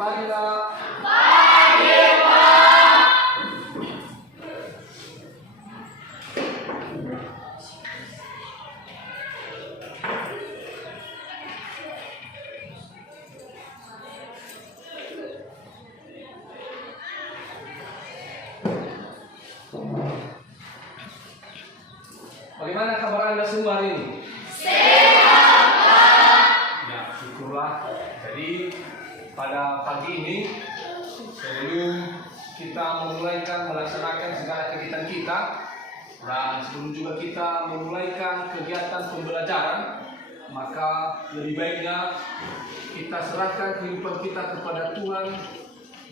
pagi nak. Pagi, Pak. Bagaimana kabar Anda semua hari ini? Sehat, Pak. Ya, syukurlah. Jadi pada pagi ini sebelum kita memulaikan melaksanakan segala kegiatan kita dan sebelum juga kita memulaikan kegiatan pembelajaran, maka lebih baiknya kita serahkan kehidupan kita kepada Tuhan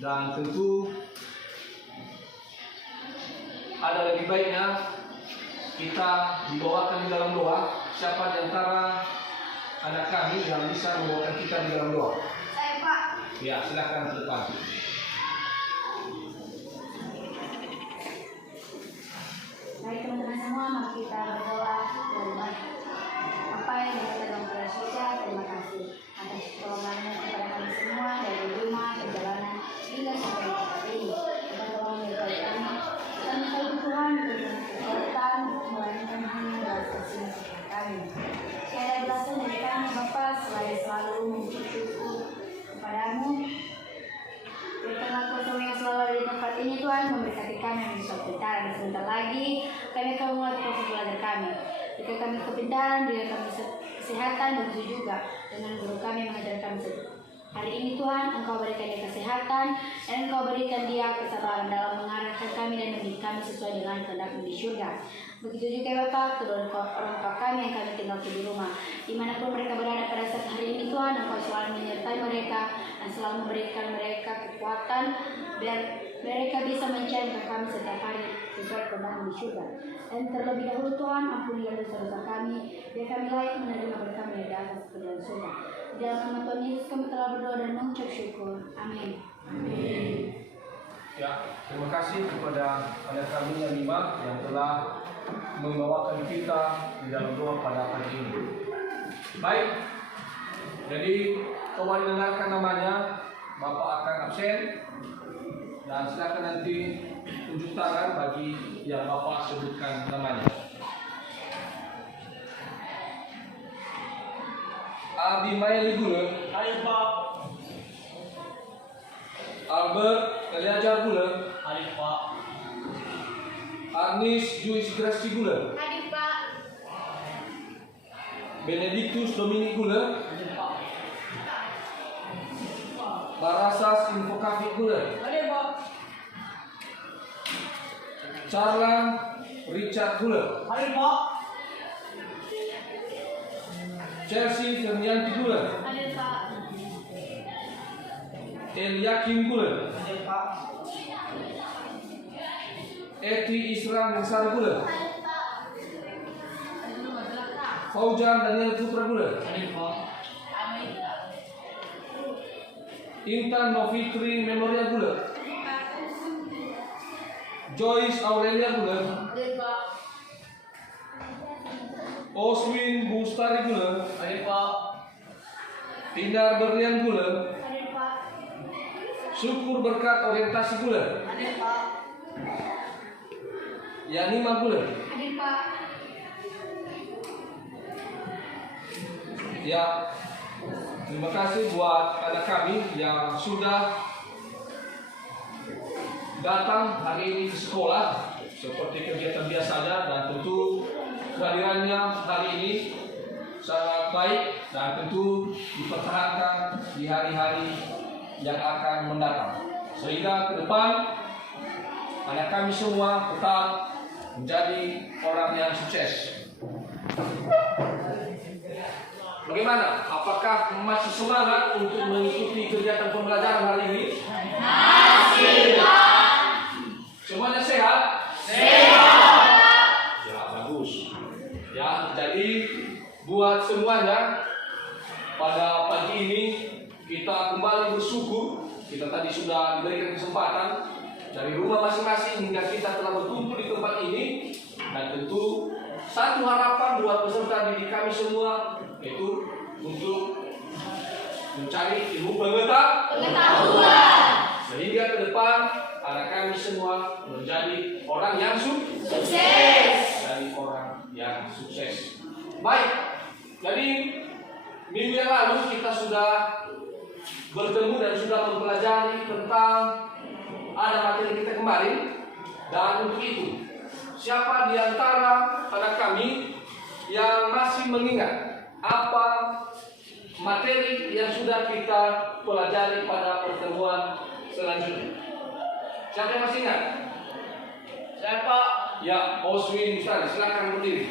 dan tentu ada lebih baiknya kita dibawakan di dalam doa. Siapa di antara anak kami yang bisa membawakan kita di dalam doa? Saya, Pak. Ya, silakan ke depan. Baik teman-teman semua, mari kita berdoa dan apa yang kita dalam bersyukur. Terima kasih atas pertolonganmu kepada kami semua dari rumah perjalanan hingga sampai di tempat ini. Kita tolong menyertai kami. Kami tahu Tuhan dengan kekuatan melayani hanya dalam kasih kami. Tiada belasan dari kami Bapa selain selalu mengucap syukur kepadamu. Berikanlah kosong yang selalu ada di tempat ini Tuhan, memberkati kami yang bisa berbicara. Dan sebentar lagi kami akan mulai proses belajar kami. Jika kami kepintaran, jika kami kesehatan, dan juga dengan guru kami yang mengajar kami hari ini Tuhan, Engkau berikan dia kesehatan dan Engkau berikan dia kesabaran dalam mengarahkan kami dan mendidik kami sesuai dengan kehendak-Mu di surga. Begitu juga Bapak, kedua orang tua kami yang kami tinggal di rumah, dimanapun mereka berada pada saat hari ini Tuhan, Engkau selalu menyertai mereka dan selalu memberikan mereka kekuatan biar mereka bisa mencari kami setiap hari sesuai kehendak-Mu di surga. Dan terlebih dahulu Tuhan, ampunilah dosa-dosa kami, biar kami layak menerima berkat di atas kerajaan surga. Di dalam nama Tuhan Yesus kami telah berdoa dan mengucap syukur. Amin. Ya, terima kasih kepada kami yang lima yang telah membawakan kita di dalam doa pada pagi ini. Baik, jadi kembali dengarkan namanya, Bapak akan absen dan silakan nanti tunjuk tangan bagi yang Bapak sebutkan namanya. Abimael Gula. Hari Pak. Albert Eliajar Gula. Hari Pak. Arnis Juice Grasti Gula. Hadir, Pak. Benedictus Dominic Gula. Hari Pak. Barasas Infokafik Gula. Hari Pak. Charlan Richard Gula. Hari Pak. Chelsea Fernianti Gula. Hadir, Pak. Eliakim Gula. Hari Pak. Eti Isra Mensar Gula. Hadir, Pak. Faujan Daniel Putra Gula. Hari Pak. Intan Novitri Memoria Gula. Joyce Aurelia Gula. Hadir, Pak. Oswin Bustari Gula. Hari Pak. Tindar Berlian Gula. Hadir, Pak. Syukur Berkat Orientasi Gula. Hari Pak. Yanima Gula. Hadir, Pak. Ya, terima kasih buat anak kami yang sudah datang hari ini ke sekolah seperti kegiatan biasanya, dan tentu kehadirannya hari ini sangat baik dan tentu dipertahankan di hari-hari yang akan mendatang, sehingga ke depan anak kami semua tetap menjadi orang yang sukses. Bagaimana? Apakah masih semangat untuk mengikuti kegiatan pembelajaran hari ini? Masih, Pak. Semuanya sehat? Sehat. Ya, bagus. Ya, jadi buat semuanya pada pagi ini kita kembali bersyukur. Kita tadi sudah diberikan kesempatan dari rumah masing-masing hingga kita telah berkumpul di tempat ini, dan tentu satu harapan buat peserta didik kami semua, yaitu untuk mencari ilmu pengetahuan, sehingga ke depan anak kami semua menjadi orang yang Sukses. dari orang yang sukses. Baik, jadi minggu yang lalu kita sudah bertemu dan sudah mempelajari tentang ada materi kita kemarin. Dan untuk itu, siapa di antara anak kami yang masih mengingat apa materi yang sudah kita pelajari pada pertemuan selanjutnya? Siapa yang masih ingat? Siapa? Ya, Oswin Ustaz, silakan berdiri.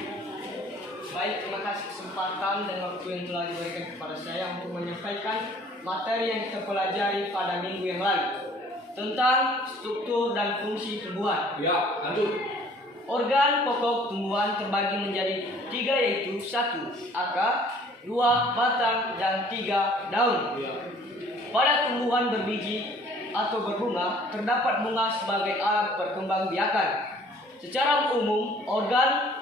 Baik, terima kasih kesempatan dan waktu yang telah diberikan kepada saya untuk menyampaikan materi yang kita pelajari pada minggu yang lalu tentang struktur dan fungsi tumbuhan. Ya, lanjut. Organ pokok tumbuhan terbagi menjadi 3, yaitu 1. Akar, 2. Batang, dan 3. Daun. Ya. Pada tumbuhan berbiji atau berbunga, terdapat bunga sebagai alat perkembangbiakan. Secara umum, organ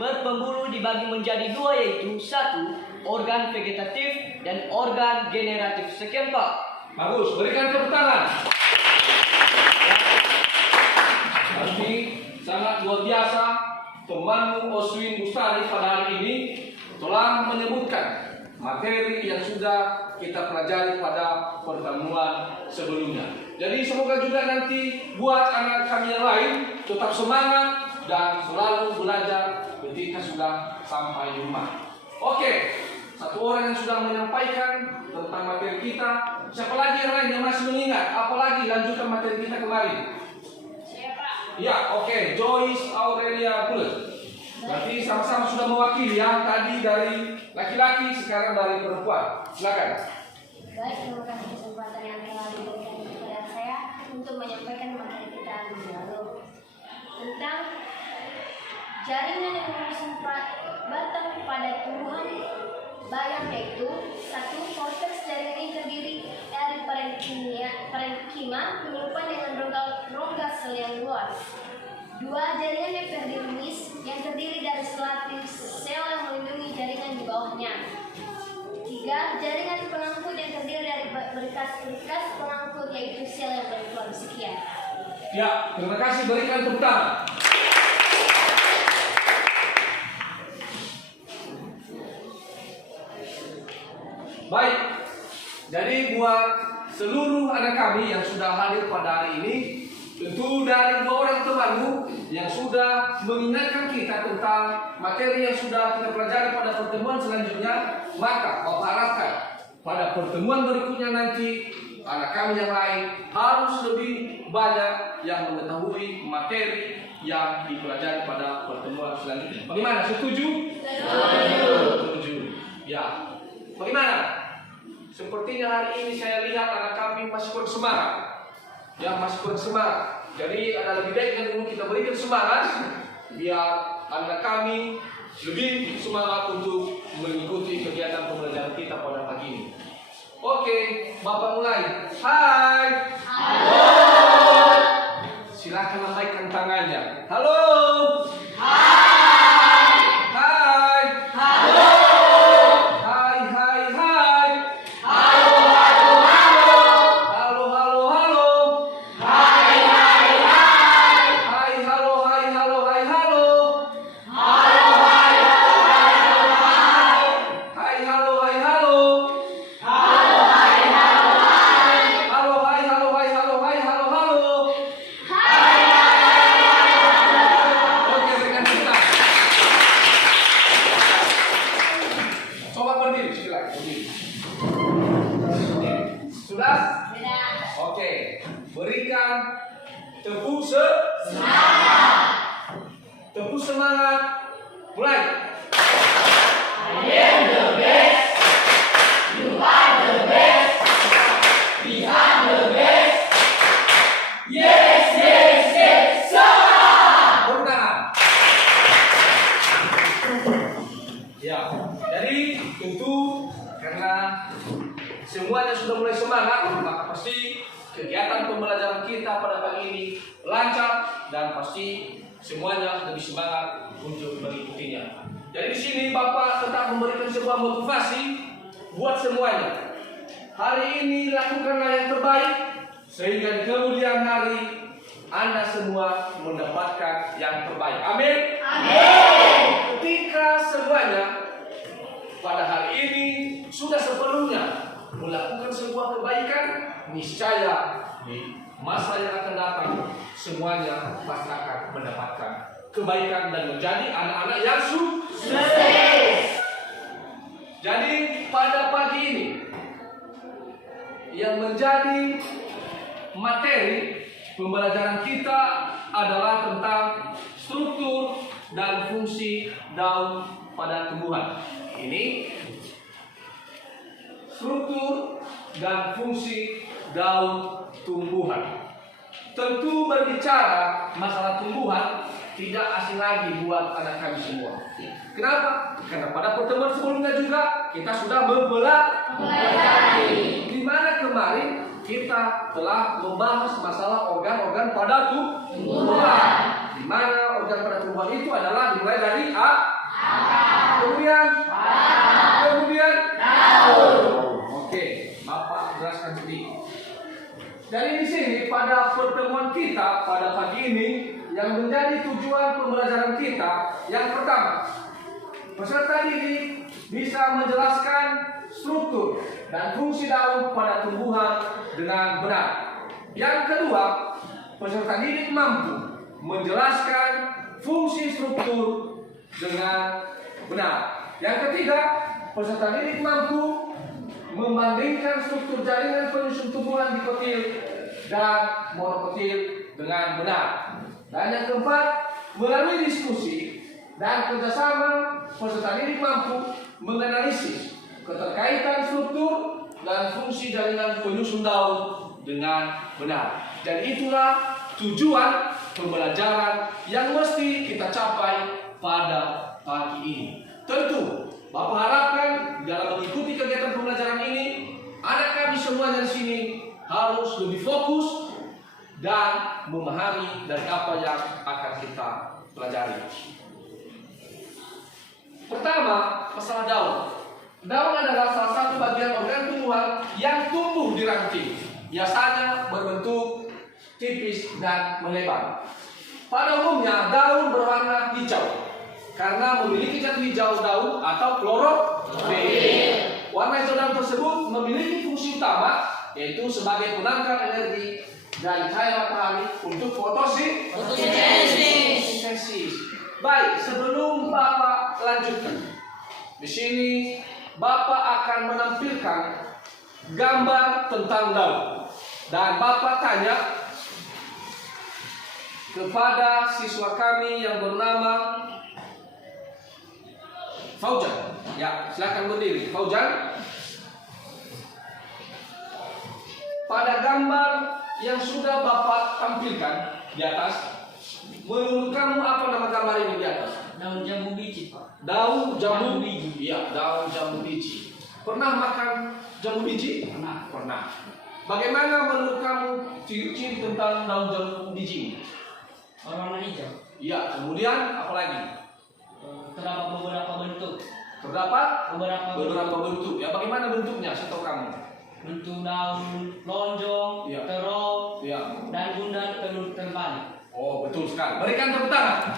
berpembuluh dibagi menjadi 2, yaitu 1. Organ vegetatif dan organ generatif. Sekian Pak. Bagus, berikan tepuk tangan. Nanti sangat luar biasa temanmu Oswin Bustari pada hari ini telah menyebutkan materi yang sudah kita pelajari pada pertemuan sebelumnya. Jadi semoga juga nanti buat anak kami yang lain tetap semangat dan selalu belajar ketika sudah sampai di rumah. Oke, satu orang yang sudah menyampaikan tentang materi kita. Siapa lagi yang lain yang masih mengingat? Apalagi lanjutan materi kita kemarin? Ya, oke. Joyce Aurelia Pulen. Berarti sama-sama sudah mewakili ya. Tadi dari laki-laki, sekarang dari perempuan. Silakan. Baik, terima kasih kesempatan yang telah diberikan kepada saya untuk menyampaikan materi kita minggu lalu tentang jaringan yang mengempat batang pada tumbuhan bayam, yaitu 1. Korteks jaringan ini terdiri dari parenkima penyerupan dengan rongga sel yang luas. 2. Jaringan epidermis yang terdiri dari selapis sel yang melindungi jaringan di bawahnya. 3. Jaringan pengangkut yang terdiri dari berkas-berkas pengangkut, yaitu sel yang berkeluar. Sekian. Ya, terima kasih. Berikan tepuk tangan. Baik, jadi buat seluruh anak kami yang sudah hadir pada hari ini, tentu dari 2 orang temanmu yang sudah mengingatkan kita tentang materi yang sudah kita pelajari pada pertemuan selanjutnya, maka Bapak harapkan pada pertemuan berikutnya nanti anak kami yang lain harus lebih banyak yang mengetahui materi yang dipelajari pada pertemuan selanjutnya. Bagaimana? Setuju? Setuju. Ya. Bagaimana? Sepertinya hari ini saya lihat anak kami masih kurang semangat. Ya, masih kurang semangat. Jadi ada lebih baik yang dulu kita berikan semangat biar anak kami lebih semangat untuk mengikuti kegiatan pembelajaran kita pada pagi ini. Oke, Bapak mulai. Hai. Halo. Silakan lambaikan tangannya. Halo. Hai. Hai. Halo. Hai, hai, hai. Halo, halo, halo. Halo, halo, halo. Hai, hai, hai. Hai, halo, hai, halo, hai, halo. Halo, hai, halo, hai. Hai, halo, hai, halo. Halo, hai, halo, hai. Halo, hai, halo, hai, halo, hai, halo, halo. Hai, Oke, berikan kita. Coba berdiri, silakan berdiri. Sudah? Sudah. Oke. Berikan tepuk semangat. tepuk semangat. Mulai. I am the best. You are the best. We are the best. Yes, yes, yes. Semangat. Tepuk tangan. Ya, jadi tentu karena semuanya sudah mulai semangat, maka pasti kegiatan pembelajaran kita pada pagi ini lancar dan pasti semuanya lebih semangat untuk mengikutinya. Jadi di sini Bapak tetap memberikan sebuah motivasi buat semuanya. hari ini lakukanlah yang terbaik, sehingga di kemudian hari Anda semua mendapatkan yang terbaik. Amin. Ketika semuanya pada hari ini sudah sepenuhnya melakukan sebuah kebaikan, niscaya di masa yang akan datang semuanya pasti akan mendapatkan kebaikan dan menjadi anak-anak yang sukses. Jadi pada pagi ini yang menjadi materi pembelajaran kita adalah tentang struktur dan fungsi daun pada tumbuhan. Ini struktur dan fungsi daun tumbuhan. Tentu berbicara masalah tumbuhan tidak asing lagi buat anak kami semua. Kenapa? Karena pada pertemuan sebelumnya juga kita sudah mempelajari. Di mana kemarin kita telah membahas masalah organ-organ pada tumbuhan. Di mana organ pada tumbuhan itu adalah dimulai dari kemudian daun. Oke, Bapak jelaskan sedikit. Dari di sini pada pertemuan kita pada pagi ini yang menjadi tujuan pembelajaran kita yang pertama, peserta didik bisa menjelaskan struktur dan fungsi daun pada tumbuhan dengan benar. Yang kedua, peserta didik mampu menjelaskan fungsi struktur dengan benar. Yang ketiga, peserta didik mampu membandingkan struktur jaringan penyusun tumbuhan dikotil dan monokotil dengan benar. Dan yang keempat, melalui diskusi dan kerjasama, peserta didik mampu menganalisis keterkaitan struktur dan fungsi jaringan penyusun daun dengan benar. Dan itulah tujuan pembelajaran yang mesti kita capai pada pagi ini. Tentu Bapak harapkan dalam mengikuti kegiatan pembelajaran ini, anak kami semuanya di sini harus lebih fokus dan memahami dari apa yang akan kita pelajari. Pertama, masalah daun. Daun adalah salah satu bagian organ tumbuhan yang tumbuh di ranting, biasanya berbentuk tipis dan melebar. Pada umumnya daun berwarna hijau karena memiliki zat hijau daun atau klorofil. Warna hijau daun tersebut memiliki fungsi utama, yaitu sebagai penangkal energi dari cahaya matahari untuk fotosintesis. Baik, sebelum Bapak lanjutkan, di sini Bapak akan menampilkan gambar tentang daun, dan Bapak tanya kepada siswa kami yang bernama Faujan. Ya, silakan berdiri. Faujan. Pada gambar yang sudah Bapak tampilkan di atas, menurut kamu apa nama gambar ini di atas? Daun jambu biji, Pak. Daun jambu biji. Iya, daun jambu biji. Pernah makan jambu biji? Pernah. Bagaimana menurut kamu ciri-ciri tentang daun jambu biji ini? Warna hijau. Iya, kemudian apa lagi? Terdapat beberapa bentuk. Terdapat Beberapa bentuk. Ya, bagaimana bentuknya? Setahu kamu? bentuk daun lonjong, Iya. terong, Iya. dan bundar telur terbalik. Oh, betul sekali. Berikan tepuk tangan.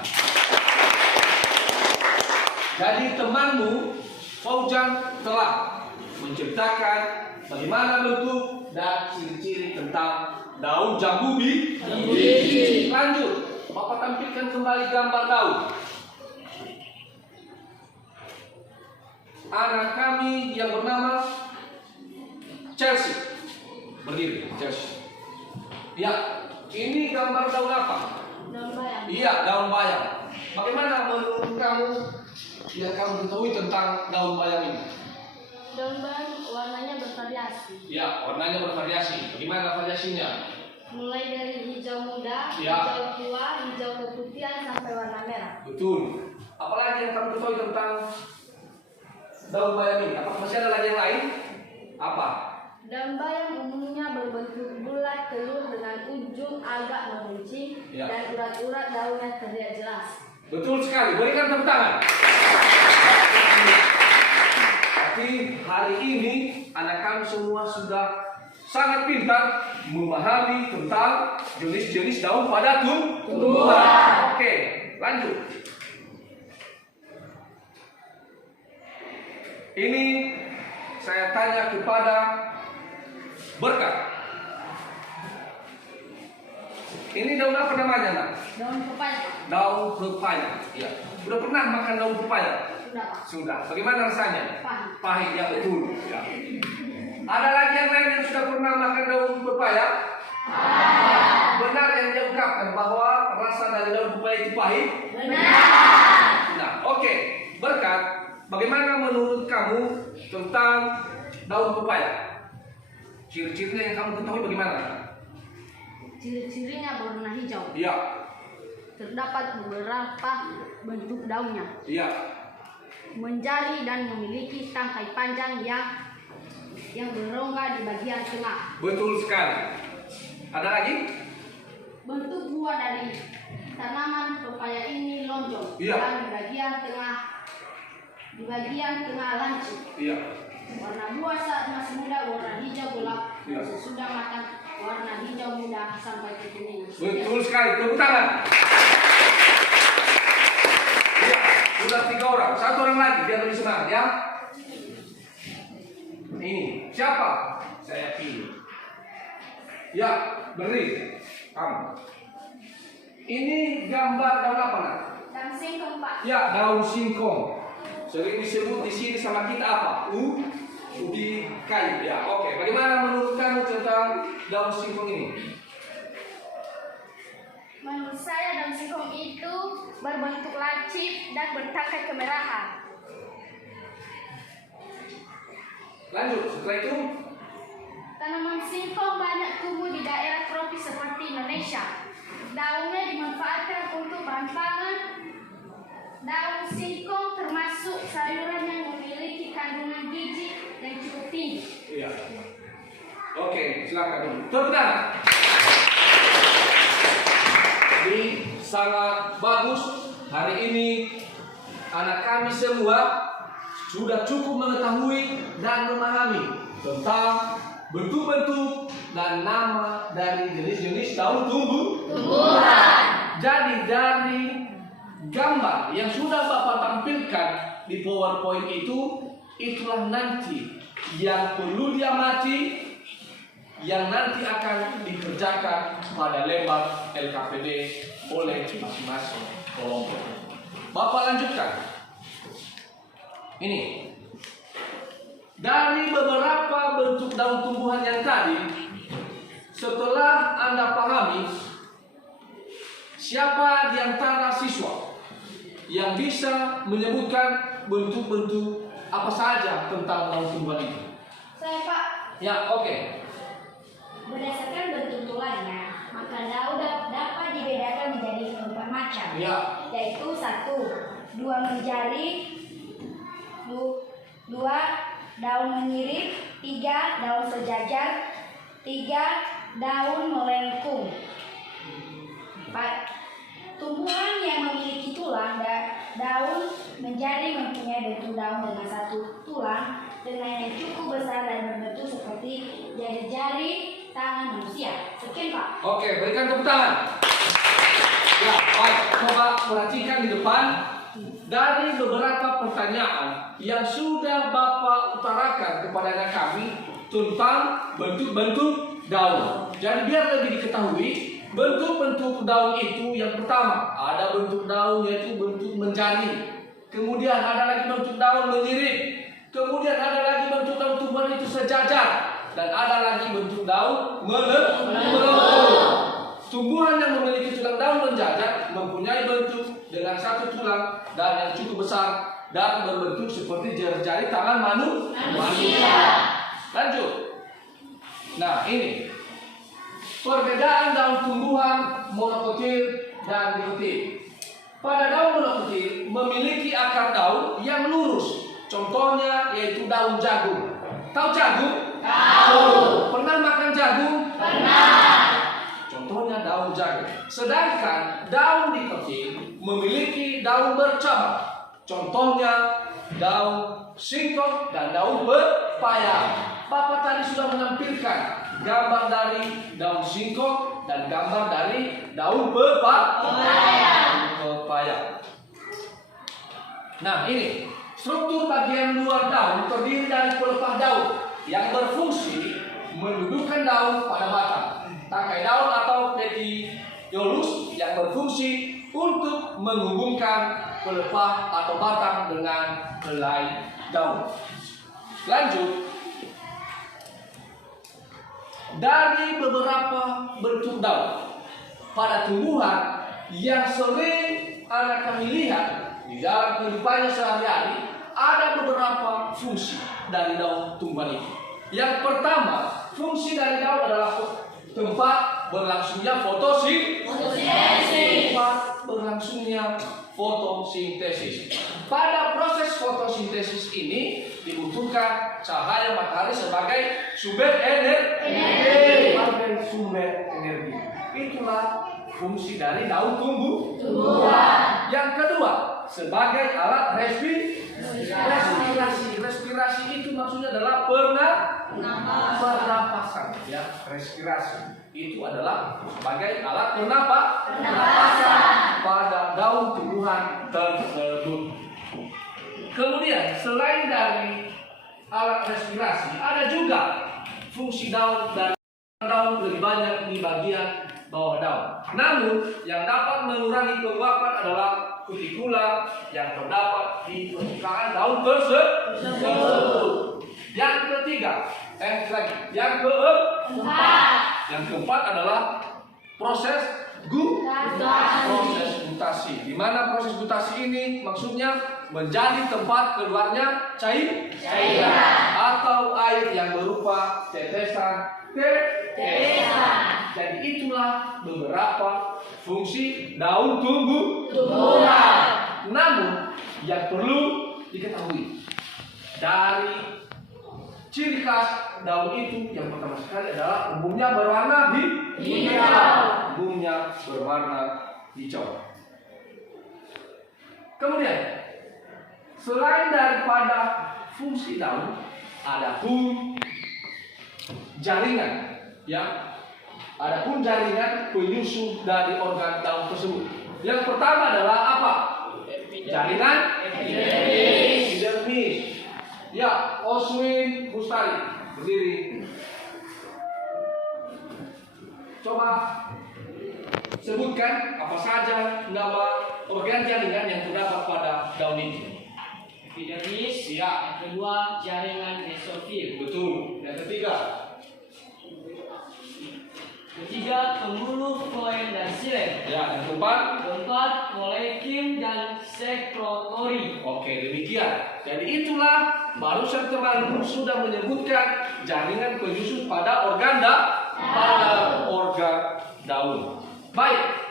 Jadi temanmu Faujan telah menceritakan bagaimana bentuk dan ciri-ciri tentang daun jambu biji. Lanjut, Bapak tampilkan kembali gambar daun. Anak kami yang bernama Chelsea. Berdiri, Chelsea. Ya, ini gambar daun apa? Daun bayam. Iya, daun bayam. Bagaimana menurut kamu yang kamu ketahui tentang daun bayam ini? Daun bayam warnanya bervariasi. Ya, warnanya bervariasi. Bagaimana variasinya? Mulai dari hijau muda, Ya. hijau tua, hijau keputihan sampai warna merah. Betul. Apalagi yang kamu ketahui tentang daun bayam ini? Apakah masih ada lagi yang lain? Apa? Daun bayam umumnya berbentuk bulat telur dengan ujung agak meruncing Ya. dan urat-urat daunnya terlihat jelas. Betul sekali. Berikan tepuk tangan. Berarti Berarti hari ini anak kami semua sudah sangat pintar memahami tentang jenis-jenis daun pada tumbuhan. Oke, lanjut. Ini saya tanya kepada Berkat. Ini daun apa namanya, Nak? Daun pepaya. Daun pepaya. Ya. Sudah pernah makan daun pepaya? Sudah, Pak. Sudah. Bagaimana rasanya? Pahit. Pahit, ya betul. Ya. Ada lagi yang lain yang sudah pernah makan daun pepaya? Benar yang dia ungkapkan bahwa rasa dari daun pepaya itu pahit? Benar. Nah, oke. Berkat, bagaimana menurut kamu tentang daun pepaya? Ciri-cirinya yang kamu ketahui bagaimana? Ciri-cirinya berwarna hijau. Iya. Terdapat beberapa bentuk daunnya. Iya. Menjari dan memiliki tangkai panjang yang berongga di bagian tengah. Betul sekali. Ada lagi? Bentuk buah dari tanaman pepaya ini lonjong Iya. dan di bagian tengah lancip. Iya. Warna buah saat masih muda warna hijau gelap, Iya. sesudah matang warna hijau muda sampai kekuningan. Betul sekali. Tepuk tangan. Iya. Sudah 3 orang. 1 orang lagi biar lebih semangat ya. Ini siapa? Saya pilih. Ya, beri kamu. Ini gambar daun apa, Nak? Dan singkong, Pak. Ya, daun singkong. Sering disebut di sini sama kita apa? Ubi kayu. Ya, oke. Bagaimana menurut kamu tentang daun singkong ini? Menurut saya daun singkong itu berbentuk lancip dan bertangkai kemerahan. Lanjut. Setelah itu, Tanaman singkong banyak tumbuh di daerah tropis seperti Indonesia. Daunnya dimanfaatkan untuk bahan pangan. Daun singkong termasuk sayuran yang memiliki kandungan gizi yang cukup tinggi. iya. Oke, silakan dulu. Tepuk tangan. Ini sangat bagus. Hari ini anak kami semua sudah cukup mengetahui dan memahami tentang bentuk-bentuk dan nama dari jenis-jenis daun tumbuhan. Jadi dari gambar yang sudah Bapak tampilkan di PowerPoint itulah nanti yang perlu diamati, yang nanti akan dikerjakan pada lembar LKPD oleh masing-masing kelompok. Bapak lanjutkan. Ini dari beberapa bentuk daun tumbuhan yang tadi, setelah Anda pahami, siapa di antara siswa yang bisa menyebutkan bentuk-bentuk apa saja tentang daun tumbuhan itu? Saya, Pak. Ya, oke. Berdasarkan bentuk tulangnya, maka daun dapat dibedakan menjadi 4 macam. Ya. Yaitu 1, 2 menjari, 2 daun menyirip, 3 daun sejajar, 3 daun melengkung. 4. Tumbuhan yang memiliki tulang daun menjadi mempunyai bentuk daun dengan 1 tulang dengan yang cukup besar dan berbentuk seperti jari-jari tangan manusia. Sekian, Pak. Oke, berikan tepuk tangan. Ya, baik. Coba perhatikan di depan. Dari beberapa pertanyaan yang sudah Bapak utarakan kepada kami tentang bentuk-bentuk daun. Jadi biar lebih diketahui, bentuk-bentuk daun itu yang pertama, ada bentuk daun yaitu bentuk menjari. Kemudian ada lagi bentuk daun menyirip. Kemudian ada lagi bentuk daun tumbuhan itu sejajar. Dan ada lagi bentuk daun melengkung. Tumbuhan yang memiliki tulang daun menjajar mempunyai bentuk dengan 1 tulang dan yang cukup besar dan berbentuk seperti jari-jari tangan manusia. Lanjut. Nah, ini perbedaan daun tumbuhan monokotil dan dikotil. Pada daun monokotil memiliki akar daun yang lurus. Contohnya yaitu daun jagung. Tahu jagung? Tahu. Pernah makan jagung? Pernah. Contohnya daun jagung. Sedangkan daun dikotil memiliki daun bercabang. Contohnya daun singkong dan daun pepaya. Bapak tadi sudah menampilkan gambar dari daun singkong dan gambar dari daun pepaya. Nah, ini struktur bagian luar daun terdiri dari pelepah daun yang berfungsi mendudukkan daun pada batang. Tangkai daun atau petiolus yang berfungsi untuk menghubungkan pelepah atau batang dengan helai daun. Lanjut, dari beberapa bentuk daun pada tumbuhan yang sering kami lihat di dalam kehidupannya sehari-hari, ada beberapa fungsi dari daun tumbuhan itu. Yang pertama, fungsi dari daun adalah tempat berlangsungnya fotosintesis. Pada proses fotosintesis ini dibutuhkan cahaya matahari sebagai sumber energi. Itulah fungsi dari daun tumbuhan. Yang kedua, sebagai alat respirasi. Respirasi itu maksudnya adalah pernapasan, ya. Respirasi itu adalah sebagai alat pernapasan pada daun tumbuhan tersebut. Kemudian selain dari alat respirasi, ada juga fungsi daun dan daun lebih banyak di bagian bawah daun. Namun yang dapat mengurangi penguapan adalah kutikula yang terdapat di permukaan daun tersebut. Yang ketiga, yang keempat adalah proses gutasi. Di mana proses gutasi ini maksudnya menjadi tempat keluarnya cairan atau air yang berupa tetesan. Jadi itulah beberapa fungsi daun tumbuhan. Namun yang perlu diketahui dari ciri khas daun itu, yang pertama sekali adalah umumnya berwarna hijau. Kemudian selain daripada fungsi daun, ada pun jaringan, ya. Ada pun jaringan penyusun dari organ daun tersebut. Yang pertama adalah apa? Jaringan epidermis. Ya, Oswin Bustari, berdiri. Coba sebutkan apa saja nama organ jaringan yang terdapat pada daun ini. Epidermis. Ya. Yang kedua, jaringan mesofil. Betul. Yang ketiga, pembuluh floem dan xilem. ya. Yang keempat, kolekim dan sekretori. oke, demikian. Jadi itulah barusan teman sudah menyebutkan jaringan penyusun pada organ daun. Baik,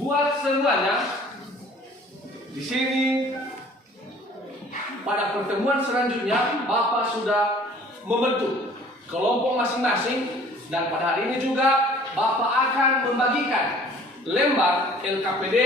buat semuanya di sini pada pertemuan selanjutnya Bapak sudah membentuk kelompok masing-masing, dan pada hari ini juga Bapak akan membagikan lembar LKPD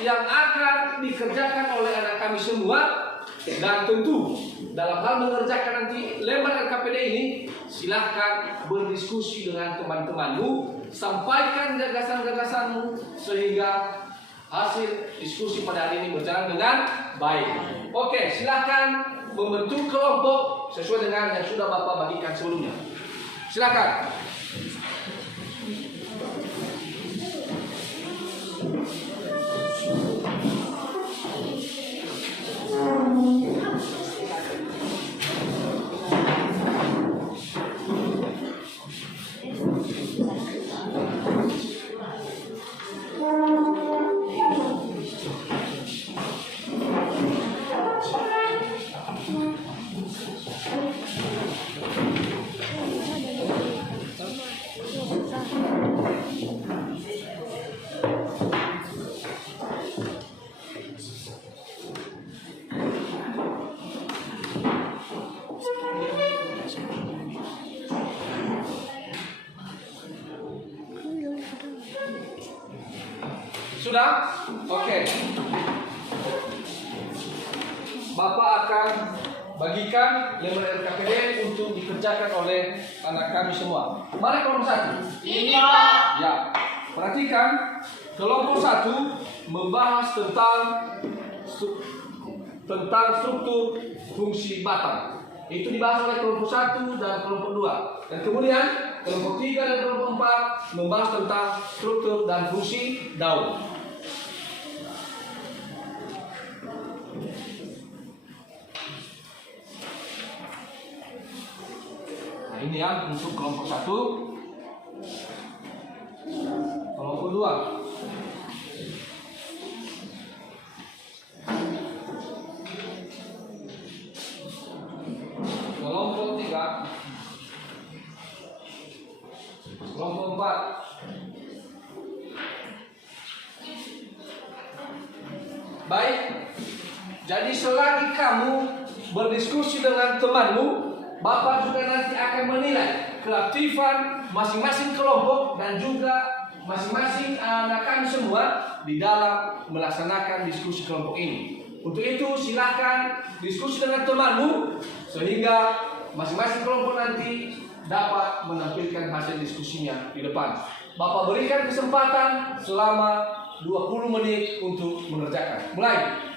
yang akan dikerjakan oleh anak kami semua. Dan tentu dalam hal mengerjakan nanti lembar LKPD ini, silahkan berdiskusi dengan teman-temanmu, sampaikan gagasan-gagasanmu sehingga hasil diskusi pada hari ini berjalan dengan baik. Oke, silahkan membentuk kelompok sesuai dengan yang sudah Bapak bagikan sebelumnya. Silakan. Sudah? Oke. Bapak akan bagikan lembar LKPD untuk dikerjakan oleh anak kami semua. Mari kelompok 1. Ini Pak. Ya, perhatikan kelompok 1 membahas tentang struktur fungsi batang. Itu dibahas oleh kelompok 1 dan kelompok 2. Dan kemudian kelompok 3 dan kelompok 4 membahas tentang struktur dan fungsi daun. Nah, ini ya untuk kelompok 1. Kelompok 2. Kelompok 3. Kelompok 4. Baik. Jadi selagi kamu berdiskusi dengan temanmu, Bapak juga nanti akan menilai keaktifan masing-masing kelompok dan juga masing-masing anak kami semua di dalam melaksanakan diskusi kelompok ini. Untuk itu silakan diskusi dengan temanmu sehingga masing-masing kelompok nanti dapat menampilkan hasil diskusinya di depan. Bapak berikan kesempatan selama 20 menit untuk mengerjakan. Mulai.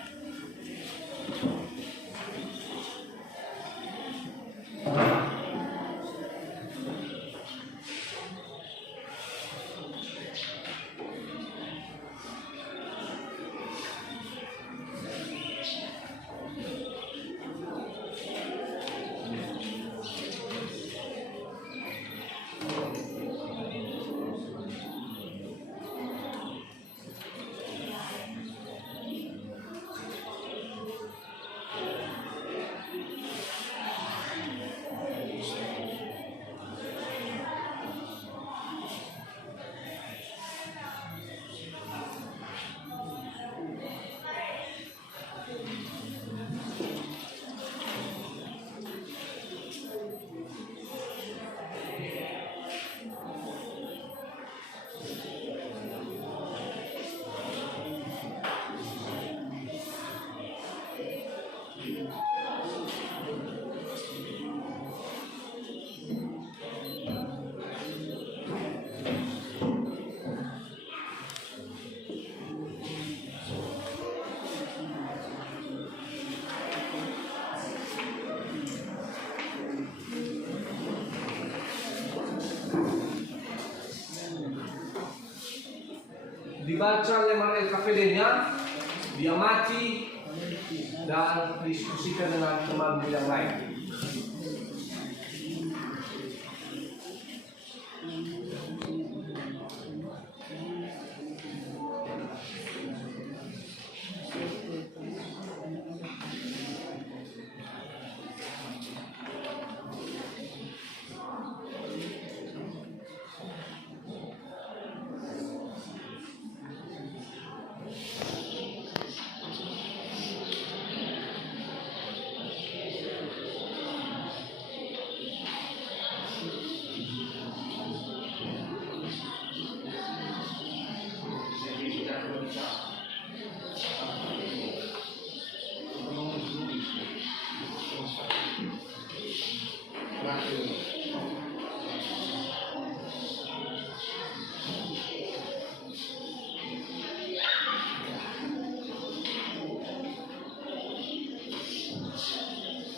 Dibaca lembar LKPD-nya, dia mati dan diskusikan dengan teman yang lain.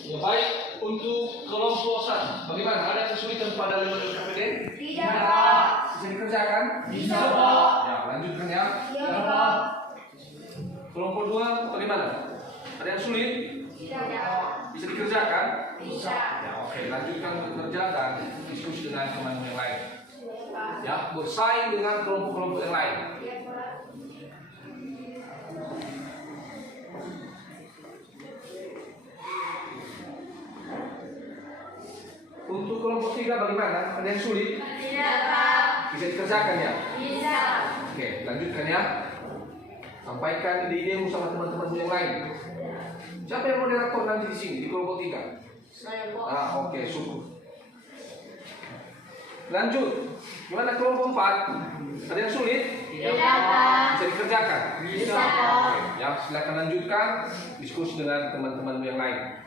Ya, baik, untuk kelompok 1, bagaimana? Ada kesulitan pada lembar LKPD? Tidak, Pak. Bisa dikerjakan? Bisa, Pak. Ya, lanjutkan ya. Iya, Pak. Kelompok 2, bagaimana? Ada yang sulit? Tidak, Pak. Bisa dikerjakan? Bisa. Ya, oke, lanjutkan bekerja dan diskusi dengan teman yang lain. Pak. Ya, bersaing dengan kelompok-kelompok yang lain. Iya, Pak. Untuk kelompok 3 bagaimana? Ada yang sulit? Tidak, Pak. Bisa dikerjakan ya? Bisa. Oke, lanjutkan ya. Sampaikan ide-idemu sama teman-teman yang lain. Siapa yang moderator nanti di sini di kelompok 3? Saya, Pak. Ah, oke, syukur. Lanjut. Gimana kelompok 4? Ada yang sulit? Tidak, Pak. Bisa dikerjakan? Bisa, Pak. Oke. Ya, silakan lanjutkan diskusi dengan teman-teman yang lain.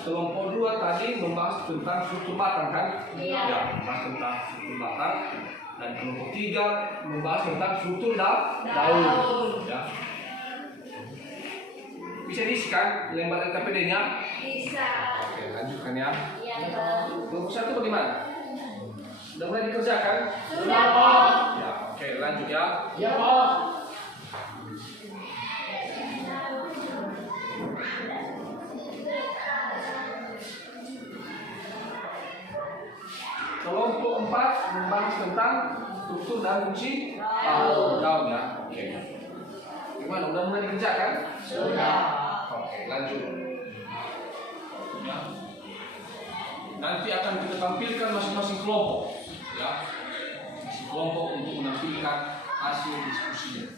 Kelompok 2 tadi membahas tentang struktur batang kan? Iya. Ya, membahas tentang struktur batang. Dan kelompok 3 membahas tentang struktur daun. Ya. Bisa diisikan lembar LKPD-nya? Bisa. Oke, lanjutkan ya. Iya, Pak. Kelompok 1 bagaimana? Sudah mulai dikerjakan? Sudah, Pak. Ya, oke, lanjut ya. Ya, Pak. Kelompok 4 membahas tentang struktur dan fungsi daun ya. Oke. Gimana? Udah mulai dikerjakan? Sudah. Oke, lanjut. Ya. Nanti akan kita tampilkan masing-masing kelompok, ya. Masing kelompok untuk menampilkan hasil diskusinya.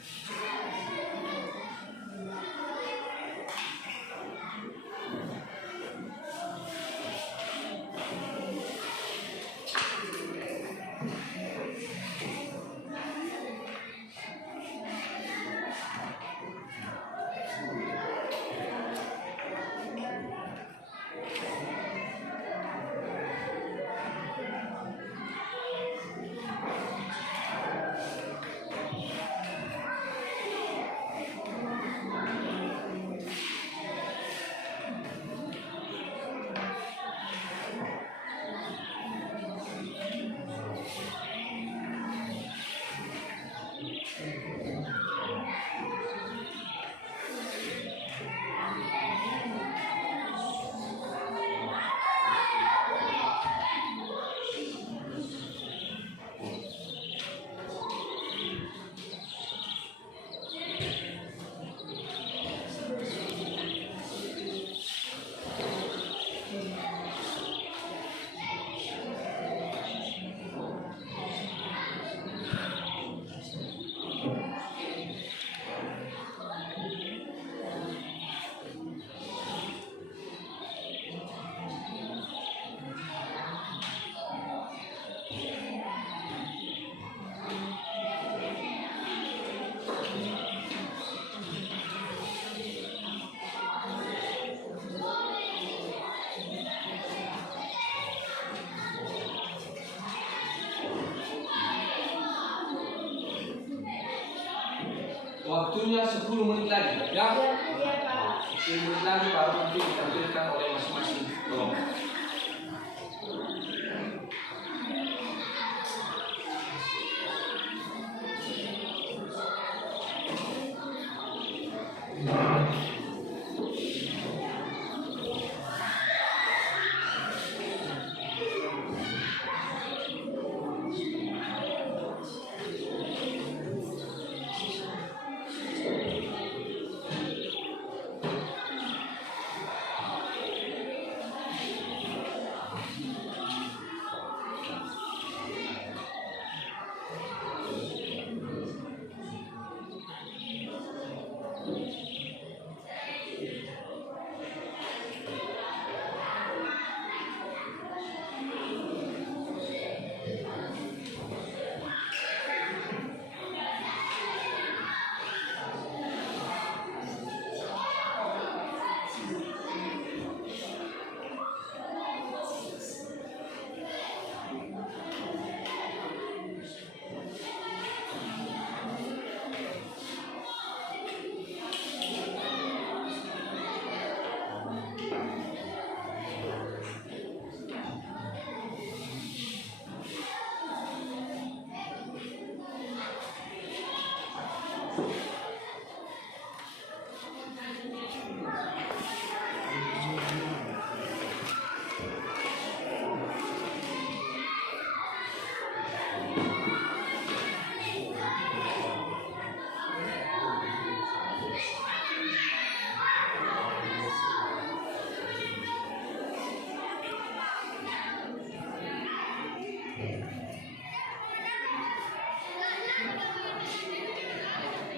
Waktunya 10 menit lagi, ya. Iya, Pak. 10 menit lagi baru nanti ditampilkan oleh masing-masing kelompok.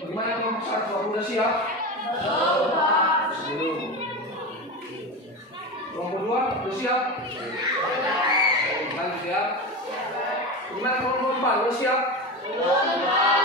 Bagaimana kelompok 1? Aku udah siap? Belum, Pak. Belum. Kelompok 2 udah siap? Lanjut ya. Bagaimana kelompok 4? Udah siap? Belum, Pak.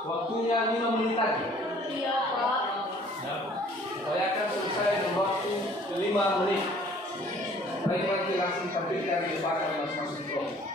Waktunya 5 menit lagi. Iya, Pak. Ya. Saya akan selesai dalam waktu 5 menit. Baik, nanti langsung tampilkan di depan masing-masing kelompok.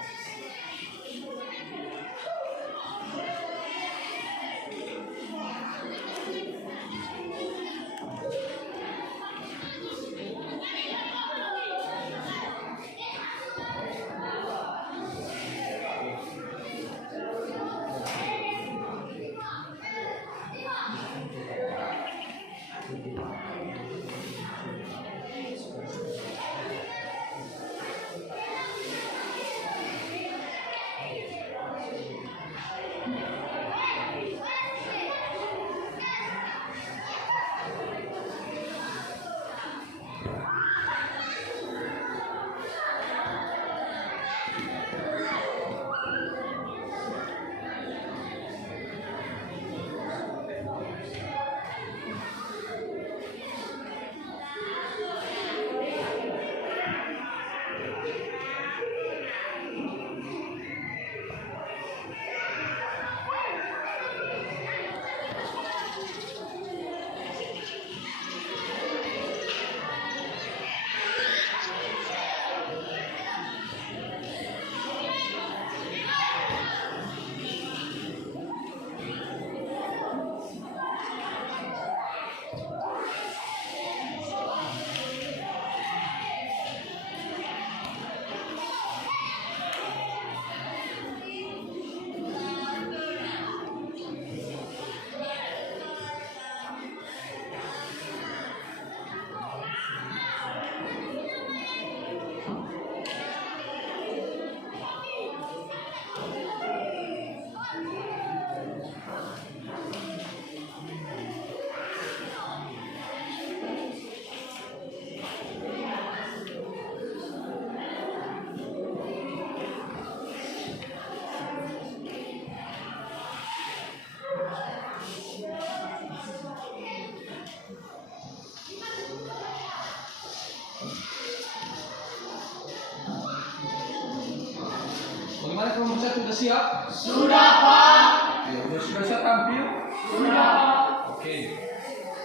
Bagaimana kelompok 1 sudah siap? Sudah, Pak. Ya, sudah siap tampil? Sudah, Pak. Oke.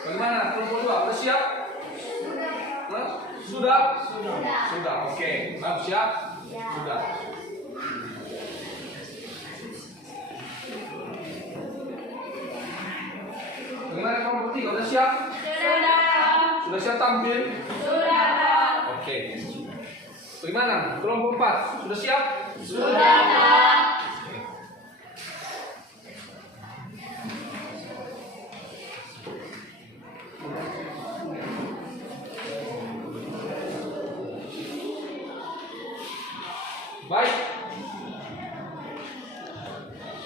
Bagaimana kelompok 2 sudah siap? Sudah. Sudah? Sudah. Oke. Bagus siap? Sudah. Bagaimana kelompok 3 sudah siap? Sudah. Sudah siap tampil? Sudah, Pak. Oke. Bagaimana kelompok 4 sudah siap? Sudah, Pak. Baik.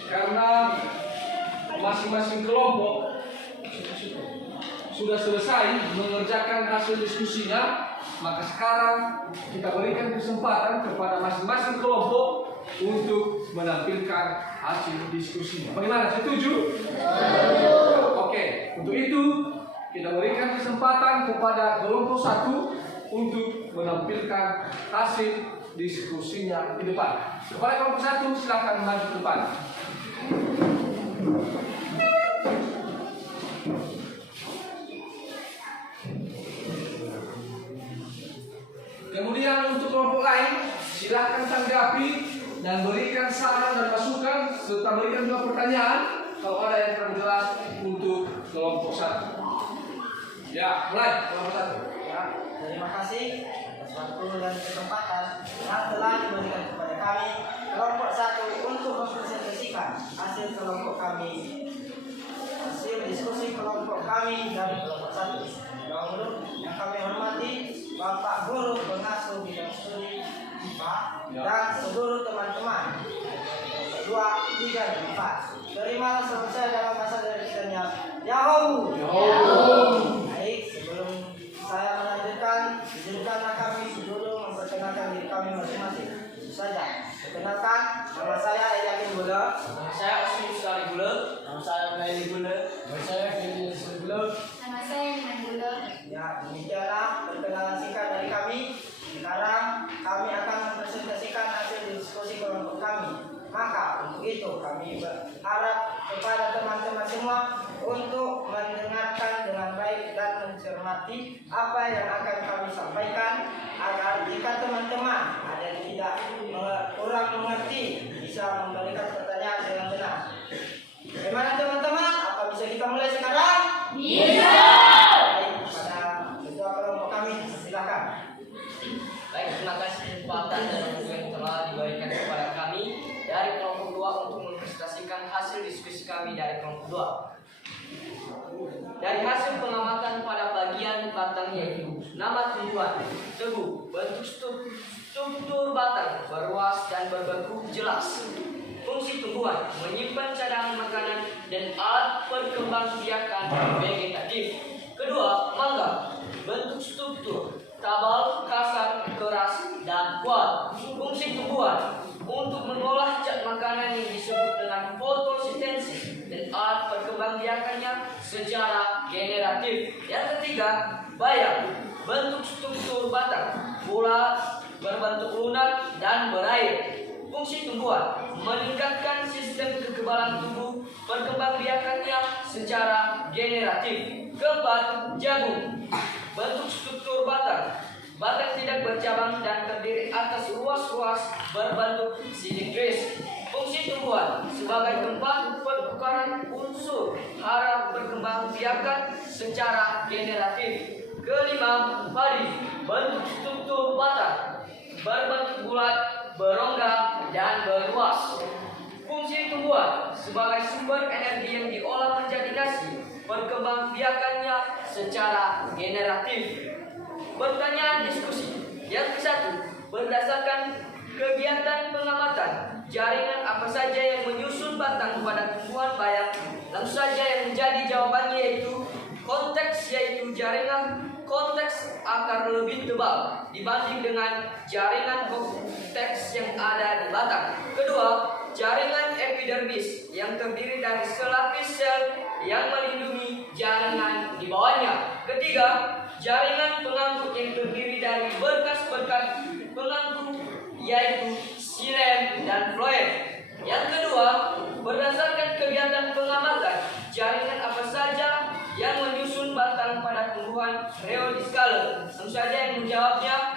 Karena masing-masing kelompok sudah selesai mengerjakan hasil diskusinya, maka sekarang kita berikan kesempatan kepada masing-masing kelompok untuk menampilkan hasil diskusinya. Bagaimana? Setuju? Oke. Untuk itu kita berikan kesempatan kepada kelompok 1 untuk menampilkan hasil diskusinya di depan. Kepada kelompok 1 silakan maju ke depan. Kemudian untuk kelompok lain silakan tanggapi dan berikan saran dan masukan serta berikan juga pertanyaan kalau ada yang kurang jelas untuk kelompok 1. Ya, mulai kelompok 1. Ya, terima kasih atas waktu dan kesempatan yang telah diberikan kepada kami kelompok 1 untuk mempresentasikan hasil kelompok kami, hasil diskusi kelompok kami dari kelompok 1. Dahulu yang kami hormati Bapak Guru Pengasuh Bidang Studi IPA dan seluruh teman-teman kelompok 2, 3, dan 4. Terimalah salam saya dalam bahasa dari Kristen Yahoo. Baik, sebelum saya melanjutkan, izinkanlah kami dulu memperkenalkan diri kami masing-masing. Saja, perkenalkan, nama saya Yakin Gula. Nama saya Osmi Sari Gula. Nama saya Naili Gula. Nama saya Fili Gula. Nama saya Iman Gula. Ya, demikianlah perkenalan singkat dari kami. Sekarang kami akan mempresentasikan hasil diskusi kelompok kami. Maka untuk itu kami berharap kepada teman semua untuk mendengarkan dengan baik dan mencermati apa yang akan kami sampaikan, agar jika teman-teman ada yang tidak kurang mengerti bisa memberikan pertanyaan dengan benar. Bagaimana teman-teman? Apa bisa kita mulai sekarang? Bisa. Baik, pada ketua kelompok kami silakan. Baik, terima kasih kesempatan dan waktu yang telah diberikan kepada kami dari kelompok 2 untuk mempresentasikan hasil diskusi kami dari kelompok 2. Dari hasil pengamatan pada bagian batang yaitu nama tumbuhan, tebu, bentuk struktur batang, berluas dan berbentuk jelas. Fungsi tumbuhan menyimpan cadangan makanan dan alat perkembangbiakan vegetatif. Kedua, mangga, bentuk struktur tabal, kasar, keras, dan kuat. Fungsi tumbuhan untuk mengolah zat makanan yang disebut dengan fotosintesis dan alat perkembangbiakannya secara generatif. Yang ketiga, bayam, bentuk struktur batang, bulat, berbentuk lunak, dan berair. Fungsi tumbuhan meningkatkan sistem kekebalan tubuh, perkembangbiakannya secara generatif. Keempat, jagung, bentuk struktur batang, batang tidak bercabang dan terdiri atas ruas-ruas berbentuk simetris. Fungsi tumbuhan sebagai tempat pertukaran unsur hara perkembangbiakan secara generatif. Kelima, padi, bentuk struktur batang, berbentuk bulat, berongga, dan berluas. Fungsi tumbuhan sebagai sumber energi yang diolah menjadi nasi, perkembangbiakannya secara generatif. Pertanyaan diskusi. Yang ke-1, berdasarkan kegiatan pengamatan, jaringan apa saja yang menyusun batang pada tumbuhan bayam? Langsung saja yang menjadi jawabannya yaitu konteks, yaitu jaringan konteks akar lebih tebal dibanding dengan jaringan konteks yang ada di batang. Kedua, jaringan epidermis yang terdiri dari selapis sel yang melindungi jaringan di bawahnya. Ketiga, jaringan pengangkut yang terdiri dari berkas-berkas pengangkut yaitu xilem dan floem. Yang kedua, berdasarkan kegiatan pengamatan, jaringan apa saja yang menyusun batang pada tumbuhan Rheodiscale? Langsung saja yang menjawabnya,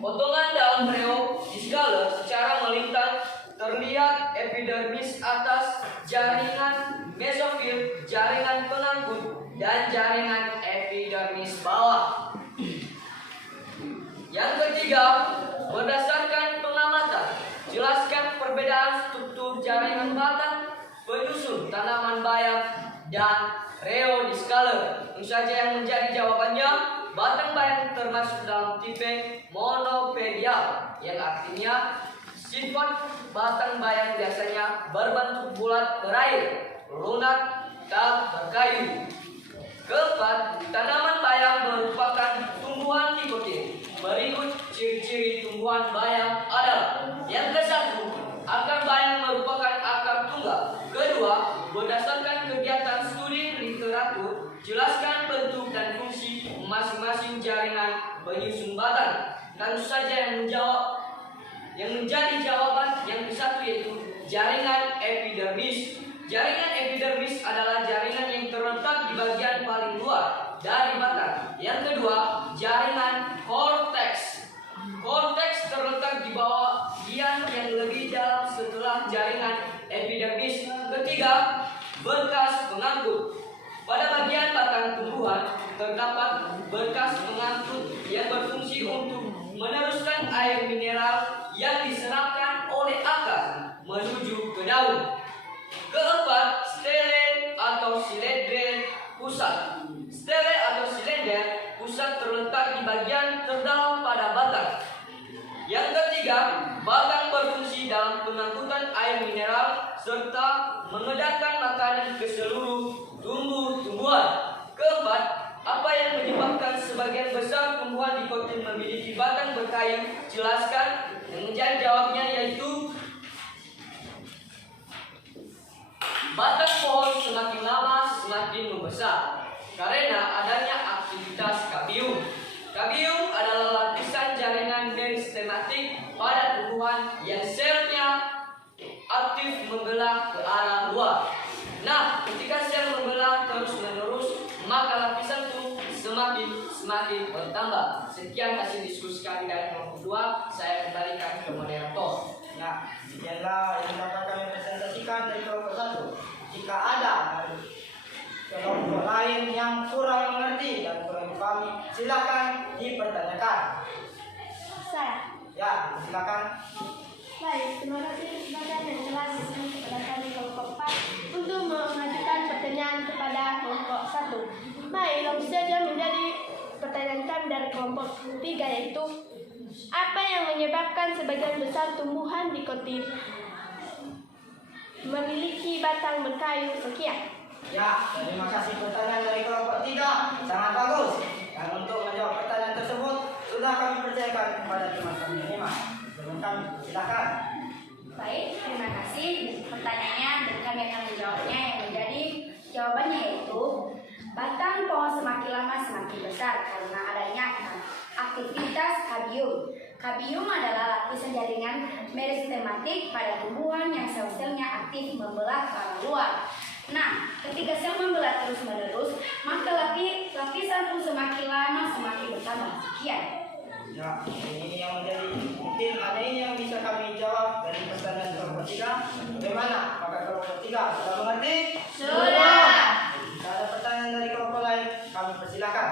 potongan daun Rheodiscale secara melintang terlihat epidermis atas, jaringan mesofil, jaringan pengangkut, dan jaringan epidermis bawah. Yang ketiga, berdasarkan pengamatan, jelaskan perbedaan struktur jaringan batang penyusun tanaman bayam dan Rheodiscale. Tentu saja yang menjadi jawabannya, batang bayam termasuk dalam tipe monopedial, yang artinya sifat batang bayam biasanya berbentuk bulat berair, lunak, dan berkayu. Keempat, tanaman bayam merupakan tumbuhan nikotin. Berikut ciri-ciri tumbuhan bayam adalah: yang ke-1, akar bayam merupakan akar tunggal. Kedua, berdasarkan kegiatan studi literatur, jelaskan bentuk dan fungsi masing-masing jaringan penyusun batang. Tentu saja yang menjadi jawaban yang ke-1 yaitu jaringan epidermis. Jaringan epidermis adalah jaringan yang terletak di bagian paling luar dari batang. Yang kedua, jaringan korteks. Korteks terletak di bawah bagian yang lebih dalam setelah jaringan epidermis. Ketiga, berkas pengangkut. Pada bagian batang tumbuhan terdapat berkas pengangkut yang berfungsi untuk meneruskan air mineral yang diserapkan oleh akar menuju ke daun. Keempat, stele atau silindri pusat. Stele atau silinder pusat terletak di bagian terdalam pada batang. Yang ketiga, batang berfungsi dalam pengangkutan air mineral serta mengedarkan makanan ke seluruh tumbuh-tumbuhan. Keempat, apa yang menyebabkan sebagian besar tumbuhan nikotin memiliki batang berkayu? Jelaskan. Yang menjadi jawabnya yaitu batang pohon semakin lama semakin membesar karena adanya aktivitas kabium. Kabium adalah lapisan jaringan meristematik pada tumbuhan yang selnya aktif membelah ke arah luar. Nah, Sekian hasil diskusi kami dari kelompok 2. Saya kembalikan ke moderator. Ya, demikianlah yang dapat kami presentasikan dari kelompok 1. Jika ada dari kelompok lain yang kurang mengerti dan kurang dipahami, silakan dipertanyakan. Saya. Ya, silakan. Baik, terima kasih kesempatan yang telah diberikan kepada kami kelompok 4 untuk mengajukan pertanyaan kepada kelompok 1. Baik, langsung saja menjadi pertanyaan kami dari kelompok 3, yaitu apa yang menyebabkan sebagian besar tumbuhan di kotif memiliki batang berkayu? Sekian. Ya, terima kasih pertanyaan dari kelompok 3. Sangat bagus. Dan untuk menjawab pertanyaan tersebut, sudah kami percayakan kepada teman-teman yang lima. Kami silakan. Baik, terima kasih pertanyaannya dan kami akan menjawabnya. Yang menjadi jawabannya yaitu batang pohon semakin lama semakin besar karena adanya aktivitas kabium. Kabium adalah lapisan jaringan meristematik pada tumbuhan yang sel-selnya aktif membelah ke arah luar. Nah, ketika sel membelah terus-menerus, maka lapisan pun semakin lama semakin bertambah. Sekian. Ya, ini yang menjadi mungkin hanya ini yang bisa kami jawab dari pertanyaan kelompok 3. Bagaimana? Apakah kelompok 3 sudah mengerti? Sudah. Jika ada pertanyaan dari kelompok lain, kami persilakan.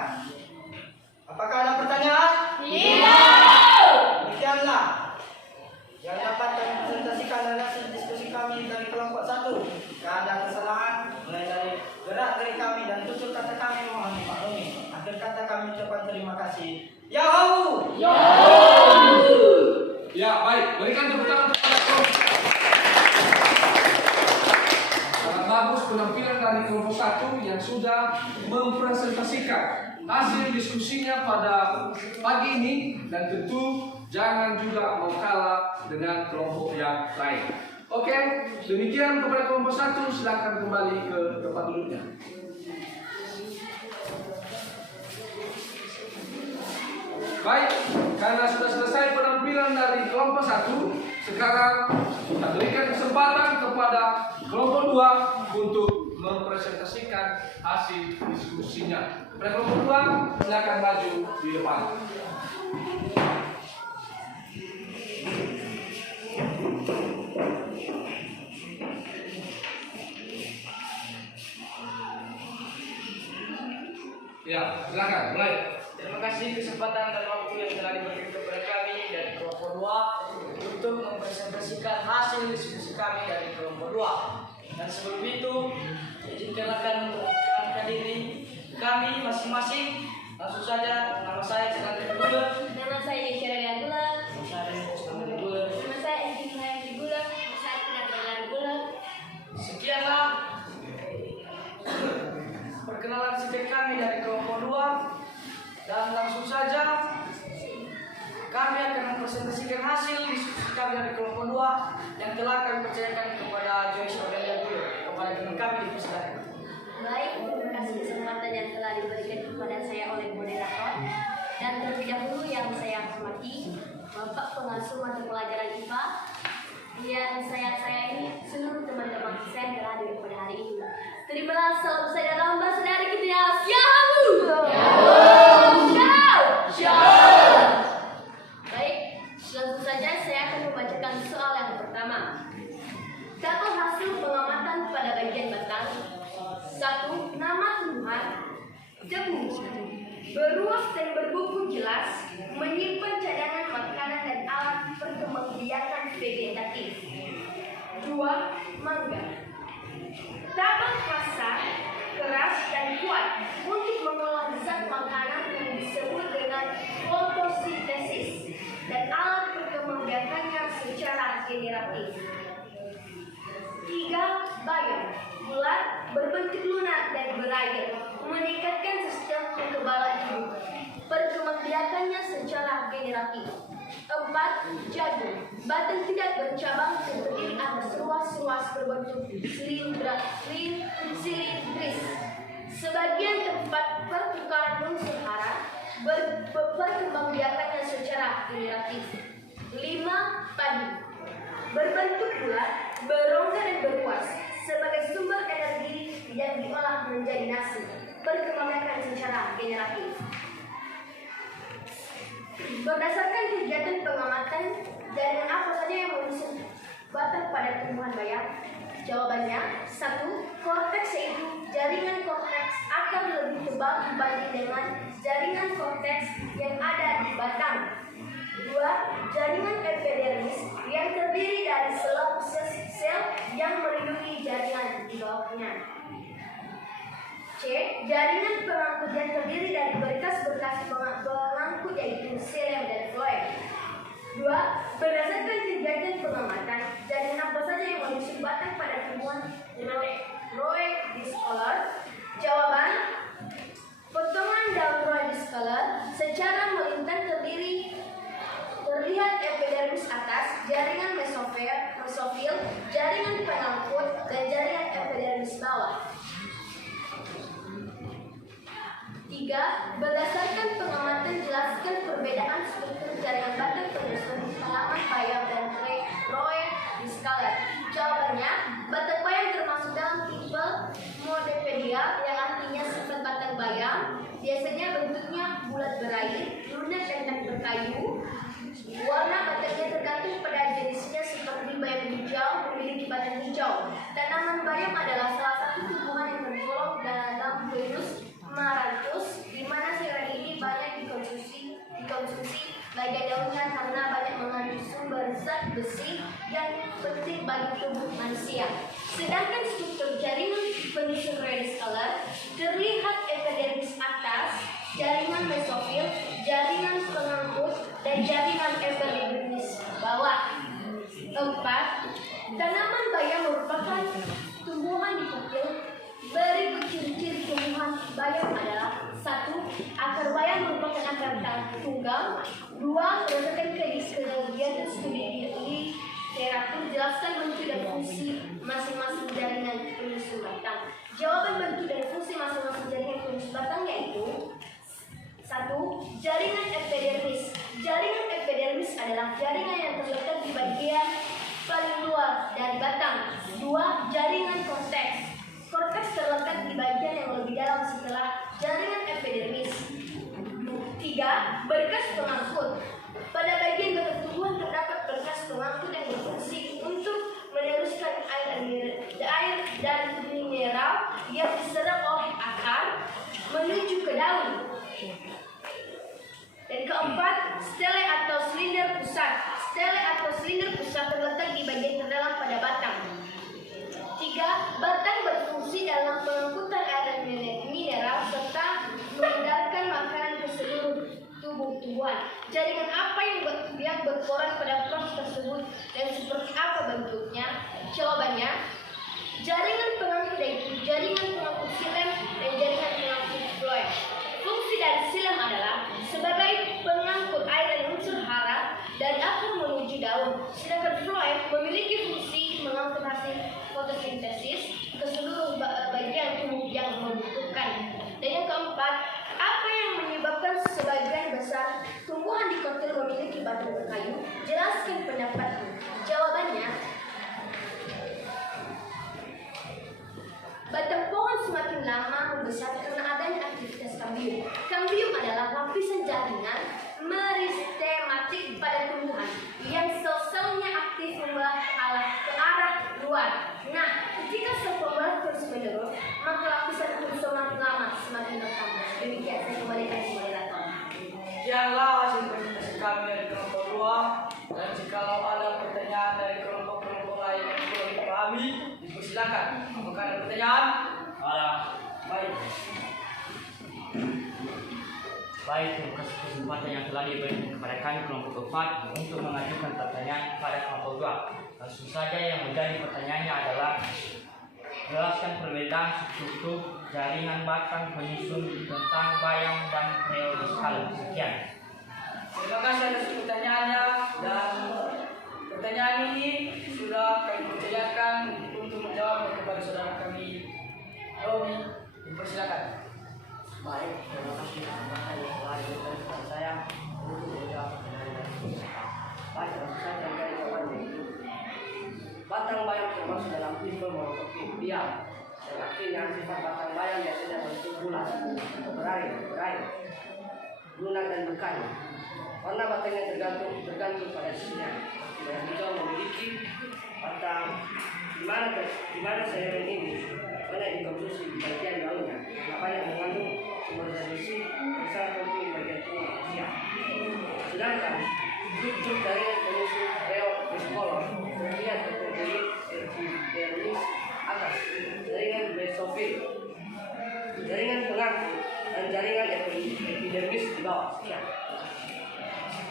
Apakah ada pertanyaan? Tidak. Demikianlah yang dapat kami presentasikan dari hasil diskusi kami dari kelompok 1. Jika ada kesalahan, mulai dari gerak-gerik kami dan tutur kata kami mohon dimaklumi. Akhir kata kami ucapkan terima kasih. Yahoo! Ya, baik. Berikan tepuk tangan kepada kelompok. Sangat bagus penampilan dari kelompok 1 yang sudah mempresentasikan hasil diskusinya pada pagi ini, dan tentu jangan juga mau kalah dengan kelompok yang lain. Oke, demikian kepada kelompok 1, silakan kembali ke tempat duduknya. Baik, karena sudah selesai penampilan dari kelompok 1, sekarang kita berikan kesempatan kepada kelompok 2 untuk mempresentasikan hasil diskusinya. Kepada kelompok 2, silakan maju di depan. Ya, silakan mulai. Terima kasih kesempatan dan waktu yang telah diberikan kepada kami dari kelompok 2 untuk mempresentasikan hasil diskusi kami dari kelompok 2. Dan sebelum itu, izinkan memperkenalkan diri kami masing-masing. Langsung saja, nama saya Senandri Gula. Nama saya Yesya Gula. Nama saya Senandri Gula. Nama saya Edi Gula. Saya Senandri Gula. Sekianlah perkenalan singkat kami dari kelompok 2. Dan langsung saja kami akan mempresentasikan hasil diskusi kami dari kelompok 2 yang telah kami percayakan kepada Joyce Aurelia dulu. Kepada teman kami dipersilakan. Baik, terima kasih kesempatan yang telah diberikan kepada saya oleh moderator. Dan terlebih dahulu yang saya hormati Bapak Pengasuh Mata Pelajaran IPA yang saya sayangi, seluruh teman-teman saya yang telah hadir pada hari ini. Terimalah salam saya dalam bahasa dari kita ya. Baik, langsung saja saya akan membacakan soal yang pertama. Dapat hasil pengamatan pada bagian batang. 1. Nama tumbuhan tebu, beruas dan berbuku jelas, menyimpan cadangan makanan dan alat perkembangbiakan vegetatif. 2. Mangga, dapat kasar, keras dan kuat untuk mengolah zat makanan yang disebut dengan fotosintesis dan alat perkembangbiakannya secara generatif. 3. Bayam, bulat, berbentuk lunak dan berair, meningkatkan sistem kekebalan tubuh, perkembangbiakannya secara generatif. 4. Jagung, batang tidak bercabang terdiri atas ruas-ruas berbentuk silindris. Sebagian tempat pertukaran unsur hara, perkembangbiakannya secara generatif. 5. Padi, berbentuk bulat, berongga dan berkuas, sebagai sumber energi yang diolah menjadi nasi, perkembangbiakan secara generatif. Berdasarkan kegiatan pengamatan, jaringan apa saja yang disebabkan pada tumbuhan bayam? Jawabannya, 1. Korteks, yaitu jaringan korteks akan lebih tebal dibanding dengan jaringan korteks yang ada di batang. 2. Jaringan epidermis yang terdiri dari sel yang melindungi jaringan di bawahnya. C. Jaringan pengangkut yang terdiri dari berkas-berkas pengangkut yaitu xilem dan floem. 2. Berdasarkan kegiatan pengamatan, jaringan apa saja yang disebabkan pada tumbuhan Roe discolor? Jawaban, potongan daun Roe discolor secara melintas terlihat epidermis atas, jaringan mesofil, jaringan pengangkut, dan jaringan epidermis bawah. 3. Berdasarkan pengamatan, jelaskan perbedaan struktur jaringan batang penyusun di halaman bayam dan Roe discolor. Jawabannya, batang bayam termasuk dalam tipe Monopedia yang artinya sifat batang bayam. Biasanya bentuknya bulat berair, lunak dan tak berkayu. Warna batangnya tergantung pada jenisnya, seperti bayam hijau memiliki batang hijau. Tanaman bayam adalah salah satu tumbuhan yang tergolong dalam genus Amaranthus, di mana sayuran ini banyak dikonsumsi bagian daunnya karena banyak mengandung sumber zat besi yang penting bagi tubuh manusia. Sedangkan struktur jaringan penyusun Roe discolor terlihat epidermis atas, jaringan mesofil, jaringan pengangkut, dan jaringan epidermis bawah. 4. Tanaman bayam merupakan tumbuhan dikecil. Berikut ciri-ciri tumbuhan bayam adalah: 1. Akar bayam merupakan akar tunggal. 2. Berdasarkan kegiatan studi literatur, jelaskan bentuk dan fungsi masing-masing jaringan penyusun batang. Jawaban bentuk dan fungsi masing-masing jaringan penyusun batang yaitu: 1. Jaringan epidermis. Jaringan epidermis adalah jaringan yang terletak di bagian paling luar dari batang. 2. Jaringan korteks. Korteks terletak di bagian yang lebih dalam setelah jaringan epidermis. 3. Berkas pengangkut. Pada bagian batang tumbuhan terdapat berkas pengangkut yang berfungsi untuk meneruskan air dan mineral yang diserap oleh akar menuju ke daun. Dan 4. Stele atau silinder pusat. Stele atau silinder pusat terletak di bagian terdalam pada batang. 3. Batang berfungsi dalam pengangkutan air dan mineral serta mengedarkan makanan ke seluruh tubuh tumbuhan. Jaringan apa yang berperan pada proses tersebut dan seperti apa bentuknya? Jawabannya, jaringan pengangkut yaitu jaringan pengangkut xilem dan jaringan pengangkut floem. Fungsi dari xilem adalah sebagai pengangkut air dan unsur hara dari akar menuju daun, sedangkan floem memiliki fungsi mengangkut hasil fotosintesis ke seluruh bagian tubuh yang membutuhkan. Dan yang 4, apa yang menyebabkan sebagian besar tumbuhan di kotil memiliki batang berkayu? Jelaskan pendapatmu. Jawabannya, batang pohon semakin lama membesar karena adanya aktivitas kambium. Kambium adalah lapisan jaringan meristematik pada tumbuhan yang sel-selnya aktif membelah ke arah luar. Nah, ketika sel pembelah terus menerus, maka lapisan itu semakin lama semakin bertambah. Demikian, saya kembalikan ke moderator. Demikianlah hasil presentasi kami dari kelompok 2. Dan jikalau ada pertanyaan dari kelompok-kelompok lain yang belum dipahami, dipersilakan. Apakah ada pertanyaan? Baik. Baik, terima kasih kesempatan yang telah diberikan kepada kami kelompok 4 untuk mengajukan pertanyaan kepada kelompok 2. Langsung saja yang menjadi pertanyaannya adalah: jelaskan perbedaan struktur jaringan batang penyusun tentang bayam dan Roe discolor. Sekian. Terima kasih atas pertanyaannya, dan pertanyaan ini sudah kami percayakan untuk menjawab kepada saudara kami Romi. Dipersilakan. Baik, terima kasih kesempatan yang telah diberikan kepada saya untuk menjawab pertanyaan dari Baik, langsung saja dari jawabannya. Batang bayam termasuk dalam tipe Monocotyledon. Yang artinya sifat batang bayam biasanya bentuk bulat, berair, lunak dan berkayu. Warna batangnya tergantung pada sisinya. Yang hijau memiliki batang di mana sayuran ini banyak dikonsumsi di bagian daunnya, banyak mengandung sumber zat besi besar tentu di bagian tengah manusia. Sedangkan struktur jaringan pengusung reot diskolor terlihat terdiri epidermis atas, jaringan basofil, jaringan pengangkut, dan jaringan epidermis di bawah.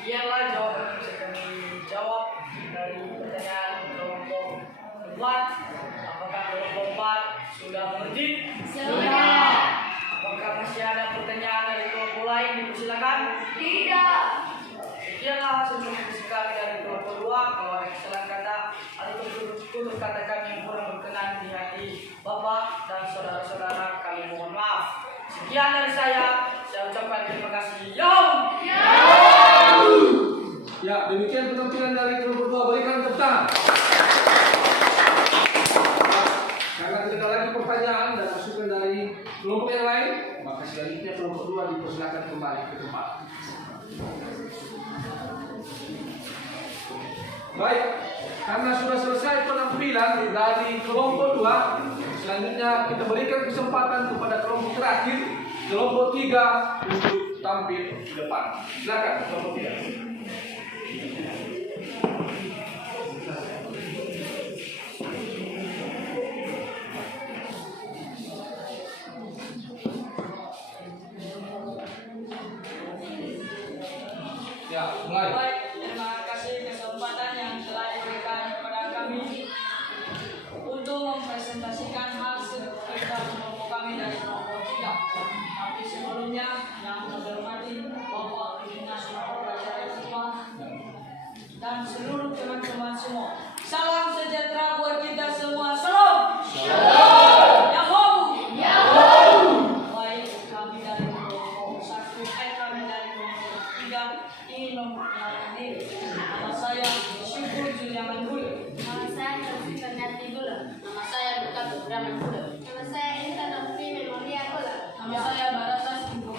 Sekianlah jawaban yang bisa kami jawab dari pertanyaan kelompok 4. Apakah kelompok 4 sudah mengerti? Sudah. Apakah masih ada pertanyaan dari kelompok lain? Dipersilakan. Tidak. Sekianlah hasil diskusi kami dari kelompok 2. Kalau ada kesalahan kata atau tutur kata kami yang kurang berkenan di hati Bapak dan saudara-saudara, kami mohon maaf. Sekian dari saya ucapkan terima kasih. Ya, demikian penampilan dari kelompok 2. Berikan tepuk tangan. Karena tidak ada lagi pertanyaan dan masukan dari kelompok yang lain, maka selanjutnya kelompok 2 dipersilakan kembali ke tempat. Baik, karena sudah selesai penampilan dari kelompok 2, selanjutnya kita berikan kesempatan kepada kelompok terakhir, kelompok 3 untuk tampil di depan. Silakan kelompok 3. Ya, mulai. Baik, terima kasih kesempatan yang telah diberikan kepada kami untuk mempresentasikan hasil kerja kelompok kami dari kelompok 3. Tapi sebelumnya yang kami hormati Bapak Pimpinan Upacara Hikmah dan seluruh teman-teman semua. Salam sejahtera buat kita semua. Salam. Yahoo. Baik, kami dari kelompok 1, kami dari kelompok 3 ingin memperkenalkan diri. Nama saya Syukur Juliaman Bulu. Nama saya Tersi Ternyati Gula. Nama saya Berkat Braman Gula. Nama saya Intan Novi Memoria Gula. Nama saya Baratas Ibu.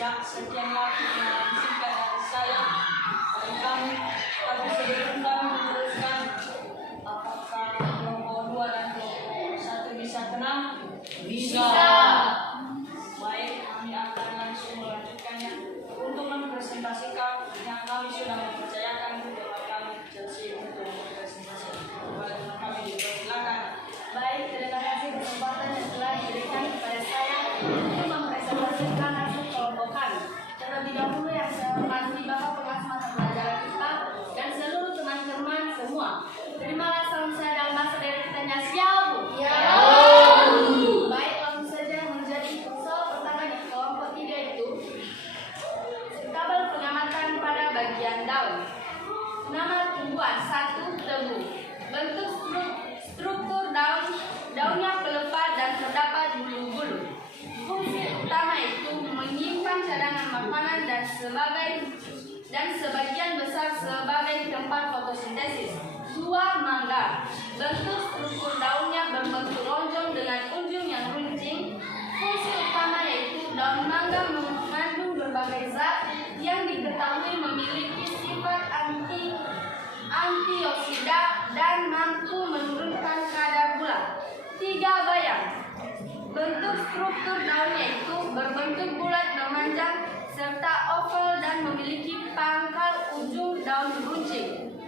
Ya, sekianlah perkenalan singkat dari saya. Bagi kami, tapi sebelum kami meneruskan, apakah kelompok 2 dan kelompok 1 bisa tenang? Bisa. Baik, kami akan langsung melanjutkannya. Untuk mempresentasikan yang kami sudah mempercayakan kepada kami Chelsea untuk mempresentasi kepada teman kami dipersilakan. Baik, terima kasih kesempatan yang telah diberikan kepada saya untuk mempresentasikan hasil kelompok kami. Terlebih dahulu yang saya hormati Bapak Pengawas Mata Pelajaran IPA dan seluruh teman-teman semua. Terimalah salam saya dalam bahasa daerah kita Siau. Baik, langsung saja menjadi soal pertama di kelompok 3 itu tabel pengamatan pada bagian daun. Nama tumbuhan 1, tebu. Bentuk struktur daunnya pelepah dan terdapat bulu-bulu. Fungsi utama itu menyimpan cadangan makanan dan sebagian besar sebagai tempat fotosintesis. 2, mangga. Bentuk struktur daunnya berbentuk lonjong dengan ujung yang runcing. Fungsi utama yaitu daun mangga mengandung berbagai zat yang diketahui memiliki sifat antioksida dan mampu menurunkan kadar gula. 3, bayam. Bentuk struktur daunnya itu berbentuk bulat memanjang serta oval dan memiliki pangkal ujung daun runcing.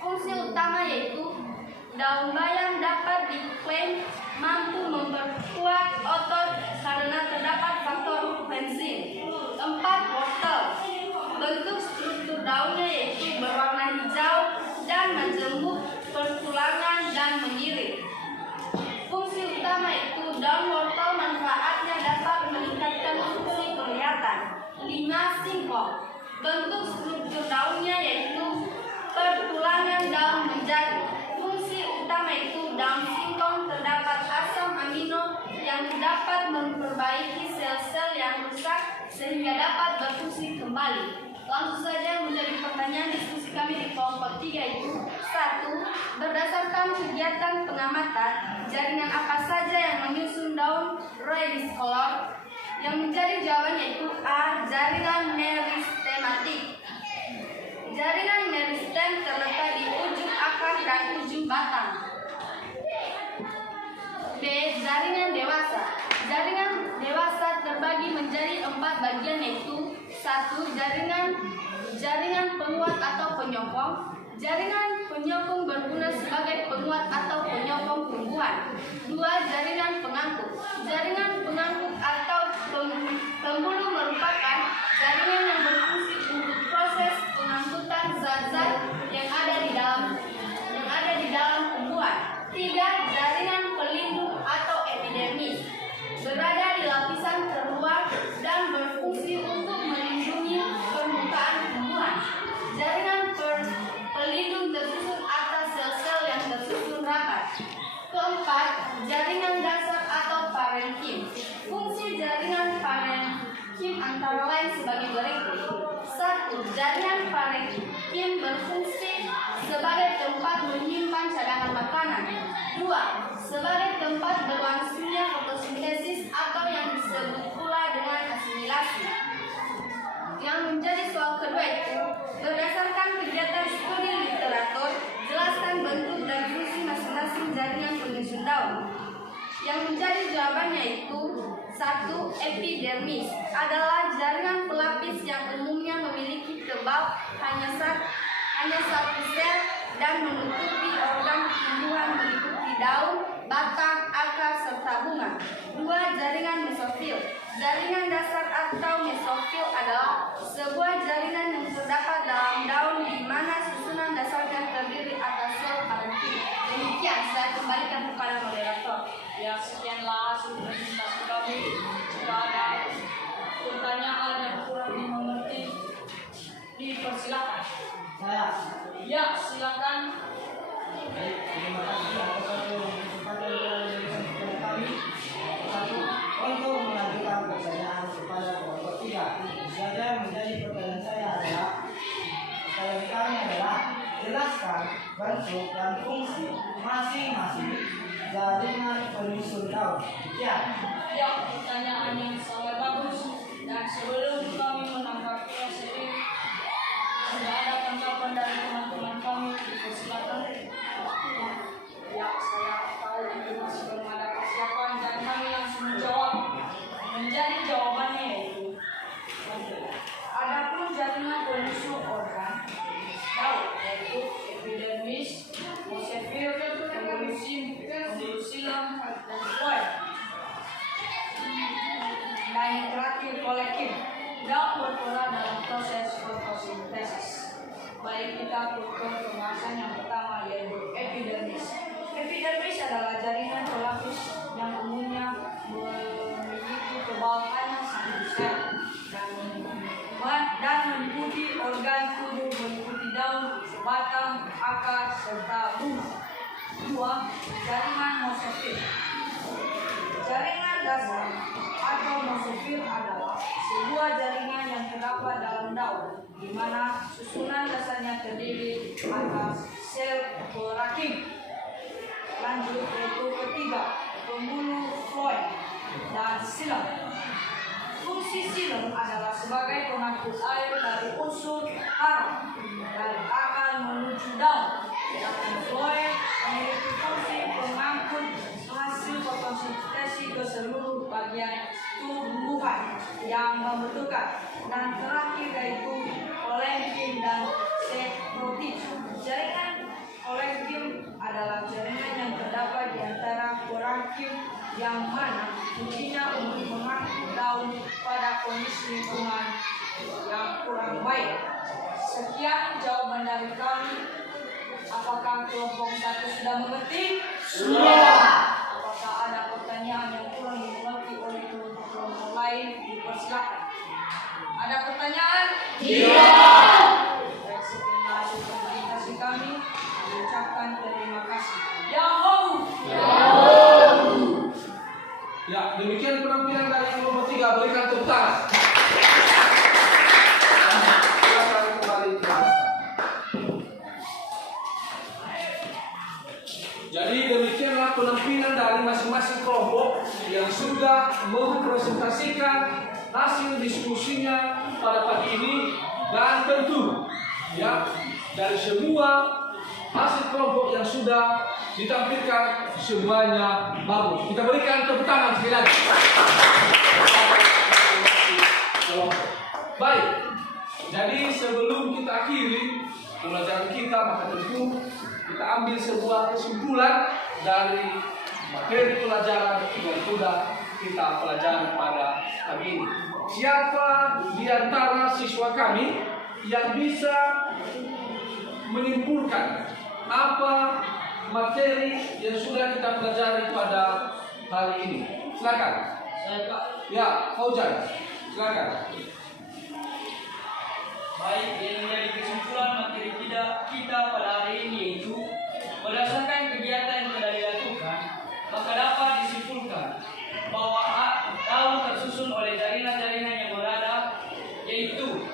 Fungsi utama yaitu daun bayam dapat diklaim mampu memperkuat otot karena terdapat faktor pensin. 4, wortel. Bentuk struktur daunnya yaitu berwarna hijau dan menjenguk pertulangan dan mengirit. Fungsi utama itu daun wortel manfaatnya dapat meningkatkan fungsi penglihatan. 5, singkong. Bentuk struktur daunnya yaitu pertulangan daun menjadi. Fungsi utama itu daun singkong terdapat asam amino yang dapat memperbaiki sel-sel yang rusak sehingga dapat berfungsi kembali. Langsung saja menjadi pertanyaan diskusi kami di kelompok 3 itu 1. Berdasarkan kegiatan pengamatan, jaringan apa saja yang menyusun daun roe discolor? Yang menjadi jawabannya itu A. Jaringan meristematis. Jaringan meristem terletak di ujung akar dan ujung batang. B. Jaringan dewasa. Jaringan dewasa terbagi menjadi 4 bagian, yaitu 1. Jaringan penguat atau penyokong. Jaringan penyokong berguna sebagai penguat atau penyokong tumbuhan. 2. Jaringan pengangkut. Jaringan pengangkut atau pembuluh merupakan jaringan yang berfungsi untuk proses pengangkutan zat-zat yang ada di dalam tumbuhan. 3. Jaringan pelindung atau epidermis. Berada di lapisan terluar dan berfungsi untuk melindungi permukaan tumbuhan. Jaringan pelindung tersusun atas sel-sel yang tersusun rapat. 4. Jaringan dasar atau parenkim. Fungsi jaringan parenkim antara lain sebagai berikut. 1. Jaringan parenkim berfungsi sebagai tempat menyimpan cadangan makanan. 2. Sebagai tempat berlangsungnya fotosintesis atau yang disebut pula dengan asimilasi. Yang menjadi soal kedua itu, berdasarkan kegiatan studi literatur, jelaskan bentuk dan fungsi masing-masing jaringan penyusun daun. Yang menjadi jawabannya itu 1. Epidermis adalah jaringan pelapis yang umumnya memiliki tebal hanya satu sel dan menutupi organ tumbuhan meliputi daun, batang, akar, serta bunga. 2. Jaringan mesofil. Jaringan dasar atau mesofil adalah sebuah jaringan yang terdapat dalam daun di mana susunan dasarnya terdiri atas sel parenkim. Demikian, saya kembalikan kepada moderator. Ya, sekianlah hasil presentasi kami. Jika ada pertanyaan yang kurang dimengerti, dipersilakan. Saya. Ya, silakan. Baik, terima kasih atas kesempatan yang diberikan kepada kami. Untuk mengajukan pertanyaan kepada kelompok 3. Saja menjadi pertanyaan saya adalah, pertanyaan kami adalah, jelaskan bentuk dan fungsi masing-masing jaringan penyusun daun. Ya, pertanyaan yang sangat bagus. Dan sebelum kami menanggapi sendiri, sudah ada tanggapan dari teman-teman kami. Dipersilakan. Ya, saya tahu itu masih belum ada persiapan dan kami langsung menjawab. Menjadi jawabannya yaitu, adapun jaringan penyusun organ daun yaitu epidermis, mesofil, pembulusilum, dan floem. Dan yang terakhir kolekin. Daun berperan dalam proses fotosintesis. Baik, kita ke pembahasan yang pertama yaitu epidermis. Epidermis adalah jaringan pelapis yang umumnya memiliki tebal hanya satu sel dan meliputi organ tubuh meliputi daun, batang, akar, serta bunga. 2. Jaringan mesofil. Jaringan dasar atau mesofil adalah sebuah jaringan yang terdapat dalam daun, di mana susunan dasarnya terdiri atas sel perakim. Lanjut yaitu ketiga, pembuluh floem dan silum. Fungsi silum adalah sebagai pengangkut air dari unsur hara dari akar menuju daun. Sedangkan floem memiliki fungsi pengangkut hasil fotosintesis ke seluruh bagian tumbuhan yang membutuhkan. Dan terakhir yaitu kolekin dan sekrotis. Jaringan kolekin adalah jaringan yang terdapat di antara parenkim yang mana fungsinya untuk mengangkut daun pada kondisi lingkungan yang kurang baik. Sekian jawaban dari kami. Apakah kelompok 1 sudah mengerti? Sudah. Apakah ada pertanyaan yang kurang dimengerti oleh kelompok lain? Dipersilakan. Ada pertanyaan? Tidak. Baik, sekian hasil presentasi kami. Ucapkan terima kasih. Yahoo! Ya, demikian penampilan dari kelompok 3. Berikan tepuk tangan. Silakan kembali ke belakang. Jadi demikianlah penampilan dari masing-masing kelompok yang sudah mempresentasikan hasil diskusinya pada pagi ini, dan tentu ya dari semua hasil kelompok yang sudah ditampilkan semuanya bagus. Kita berikan tepuk tangan sekali lagi. Baik, jadi sebelum kita akhiri pelajaran kita, maka tentu kita ambil sebuah kesimpulan dari materi pelajaran yang sudah kita pelajari pada pagi ini. Siapa di antara siswa kami yang bisa menyimpulkan apa materi yang sudah kita pelajari pada hari ini? Silakan. Saya Pak. Ya, Fauzan. Silakan. Baik, yang menjadi kesimpulan materi kita pada hari ini yaitu berdasarkan kegiatan yang telah dilakukan, maka dapat disimpulkan bahwa daun tersusun oleh jaringan-jaringan yang berada, yaitu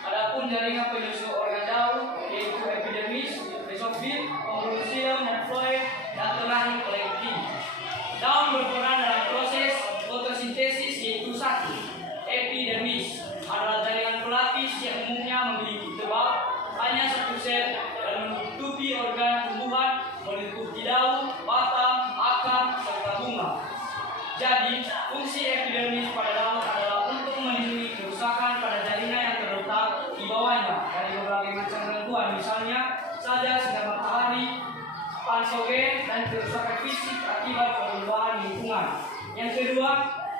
adapun jaringan penyusul organ daun yaitu epidermis, mesofil, pembuluh silem dan floem, dan terakhir kolektif. Daun berperan dalam proses fotosintesis yaitu satu, epidermis adalah jaringan pelapis yang umumnya memiliki tebal hanya satu sel dan menutupi organ tumbuhan meliputi daun, batang, akar, serta bunga. Jadi, fungsi epidermis pada daun adalah untuk melindungi kerusakan pada jaringan yang terletak di bawahnya dari berbagai macam gangguan, misalnya saja sinar matahari, pansogen, dan kerusakan fisik akibat perubahan lingkungan. Yang kedua,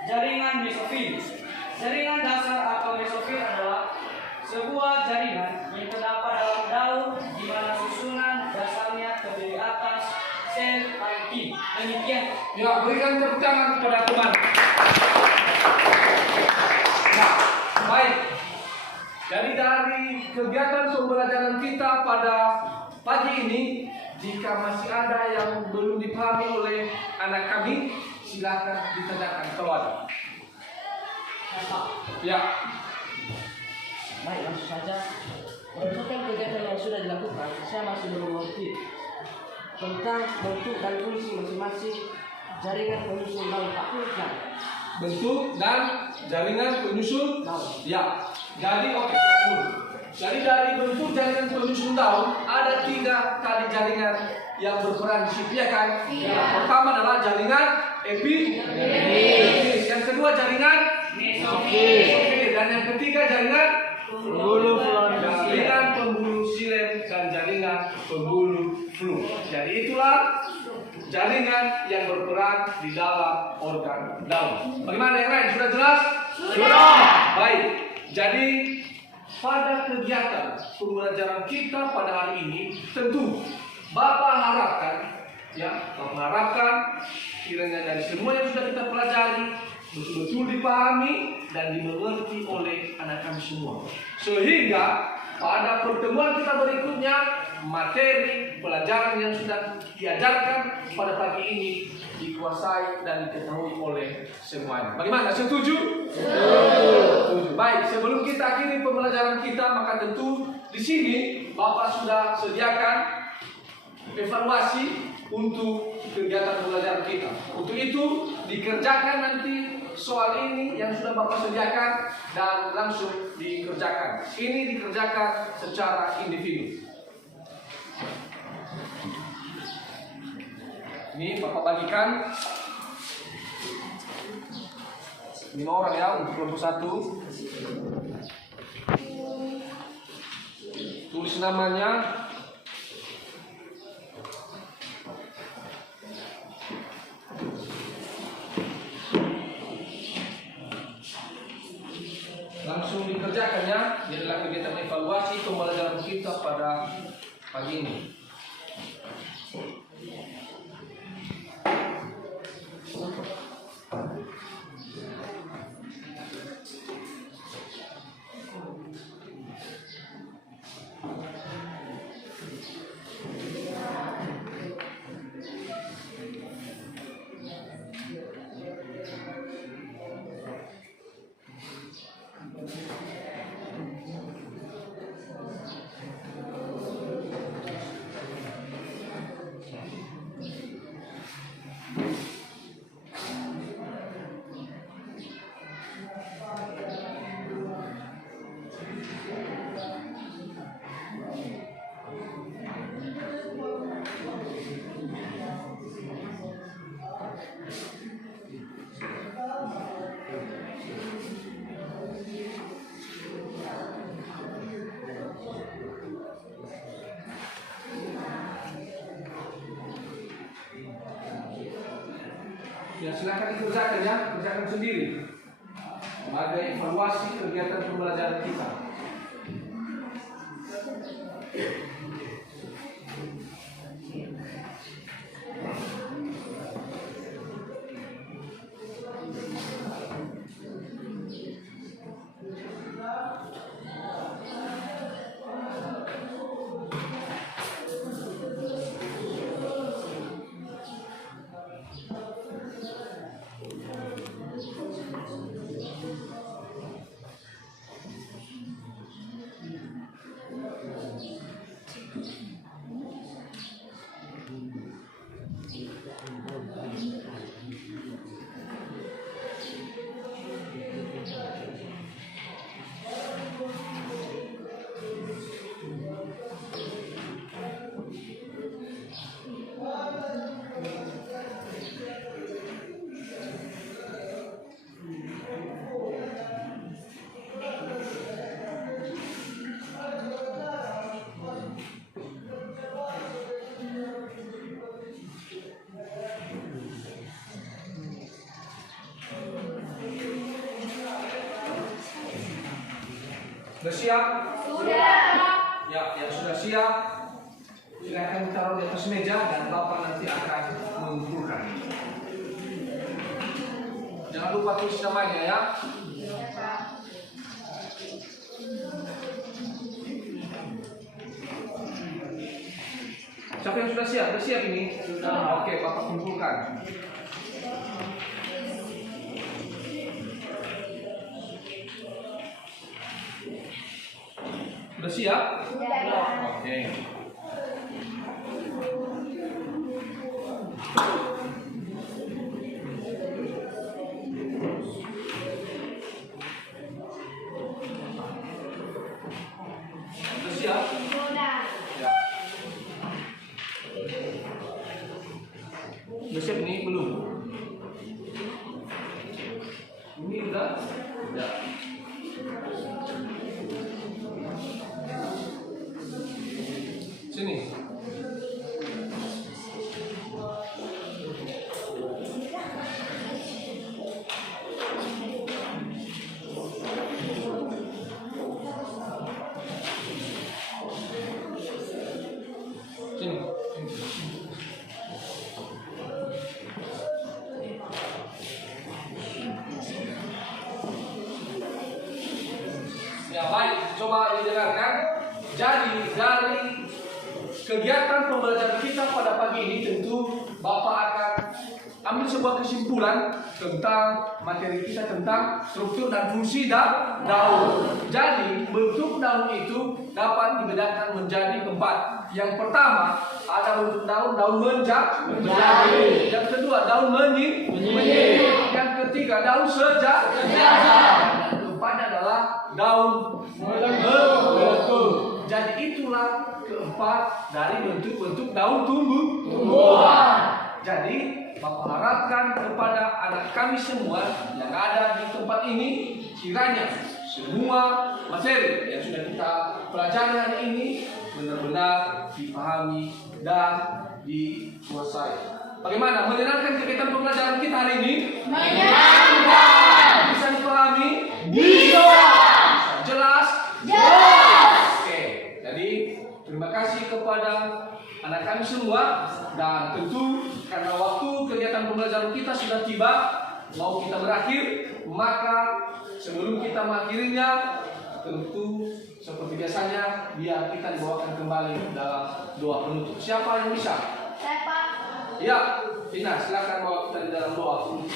jaringan mesofil. Jaringan dasar atau mesofil adalah sebuah jaringan yang terdapat dalam daun di mana susunan dasarnya terdiri atas sel parenkim. Demikian. Ya, berikan tepuk tangan kepada teman. Nah, baik. Jadi dari kegiatan pembelajaran kita pada pagi ini, jika masih ada yang belum dipahami oleh anak kami, silakan ditanyakan keluar. Ya. Baik, langsung saja. Berdasarkan kegiatan yang sudah dilakukan, saya masih belum mengerti tentang bentuk dan fungsi masing-masing jaringan penyusun daun pakulkan. Bentuk dan jaringan penyusun Daun. Ya. Jadi oke, dulu. Jadi dari bentuk jaringan penyusun daun ada 3 kali jaringan yang berperan di situ, ya kan? Iya. Yang pertama adalah jaringan epidermis. Yang kedua jaringan mesofil. Dan yang ketiga jaringan jaringan pembuluh silem dan jaringan pembuluh flu. Jadi itulah jaringan yang berperan di dalam organ daun. Bagaimana yang lain? Sudah jelas? Sudah. Baik. Jadi pada kegiatan pembelajaran kita pada hari ini, tentu Bapak harapkan, ya, Bapak harapkan kiranya dari semua yang sudah kita pelajari betul-betul dipahami dan dimengerti oleh anak kami semua. Sehingga pada pertemuan kita berikutnya, materi pelajaran yang sudah diajarkan pada pagi ini dikuasai dan diketahui oleh semuanya. Bagaimana? Setuju? Setuju. Baik, sebelum kita akhiri pembelajaran kita, maka tentu di sini Bapak sudah sediakan evaluasi untuk kegiatan pembelajaran kita. Untuk itu dikerjakan nanti soal ini yang sudah Bapak sediakan dan langsung dikerjakan. Ini dikerjakan secara individu. Ini Bapak bagikan 5 orang ya untuk kelompok 1. Tulis namanya. Langsung dikerjakan ya. Ini adalah kegiatan evaluasi pembelajaran kita pada pagi ini. Ya silakan dikerjakan ya, kerjakan sendiri. Sebagai evaluasi kegiatan pembelajaran kita. Sudah siap? Sudah. Ya, yang sudah siap, silakan taruh di atas meja dan Bapak nanti akan mengumpulkan. Jangan lupa tulis namanya ya. Siapa yang sudah siap? Sudah siap ini? Sudah. Oke, Bapak kumpulkan. Sudah siap? Sudah. Oke. Sudah siap? Sudah. Ya. Sudah siap ini belum? Ini udah? Ya. Sini. Sini. Ya baik, coba didengarkan. Jadi dari kegiatan pembelajaran kita pada pagi ini tentu Bapak akan ambil sebuah kesimpulan tentang materi kita tentang struktur dan fungsi daun. Jadi bentuk daun itu dapat dibedakan menjadi 4. Yang pertama ada bentuk daun menjadi. Yang kedua daun menyim. Yang ketiga daun sejajar. Dan yang keempat adalah daun meletus. Jadi itulah keempat dari bentuk-bentuk daun tumbuhan. Jadi Bapak harapkan kepada anak kami semua yang ada di tempat ini, kiranya semua materi yang sudah kita pelajari hari ini benar-benar dipahami dan dikuasai. Bagaimana? Menyenangkan kegiatan pembelajaran kita hari ini? Menyenangkan. Bisa dipahami? Bisa. Jelas? Jelas. Oke, jadi terima kasih kepada anak kami semua dan tentu karena waktu kegiatan pembelajaran kita sudah tiba, mau kita berakhir, maka sebelum kita mengakhirinya tentu seperti biasanya biar kita dibawakan kembali dalam doa penutup. Siapa yang bisa? Saya Pak. Ya, Tina silakan bawa kita di dalam doa penutup.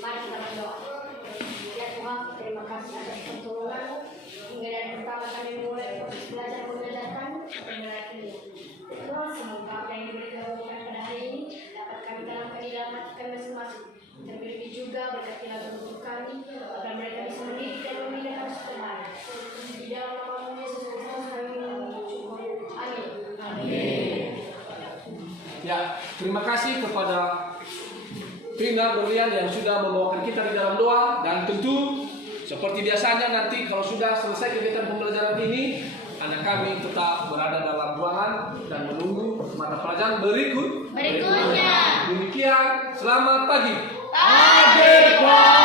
Mari kita berdoa. Ya Tuhan, terima kasih atas pertolongan-Mu hingga dari pertama kami mulai proses belajar mengajar kami sampai berakhir. Tuhan, semoga apa yang diberikan pada hari ini dapat kami tanamkan di dalam hati kami masing-masing. Terlebih juga berkatilah untuk kami agar mereka bisa mendidik dan membina kami sepenuhnya. Di dalam nama Yesus Kristus kami bersyukur. Amin. Amin. Ya, terima kasih kepada Trina Berlian yang sudah membawakan kita di dalam doa dan tentu seperti biasanya nanti kalau sudah selesai kegiatan pembelajaran ini anak kami tetap berada dalam ruangan dan menunggu mata pelajaran berikutnya. Demikian, selamat pagi. Pagi.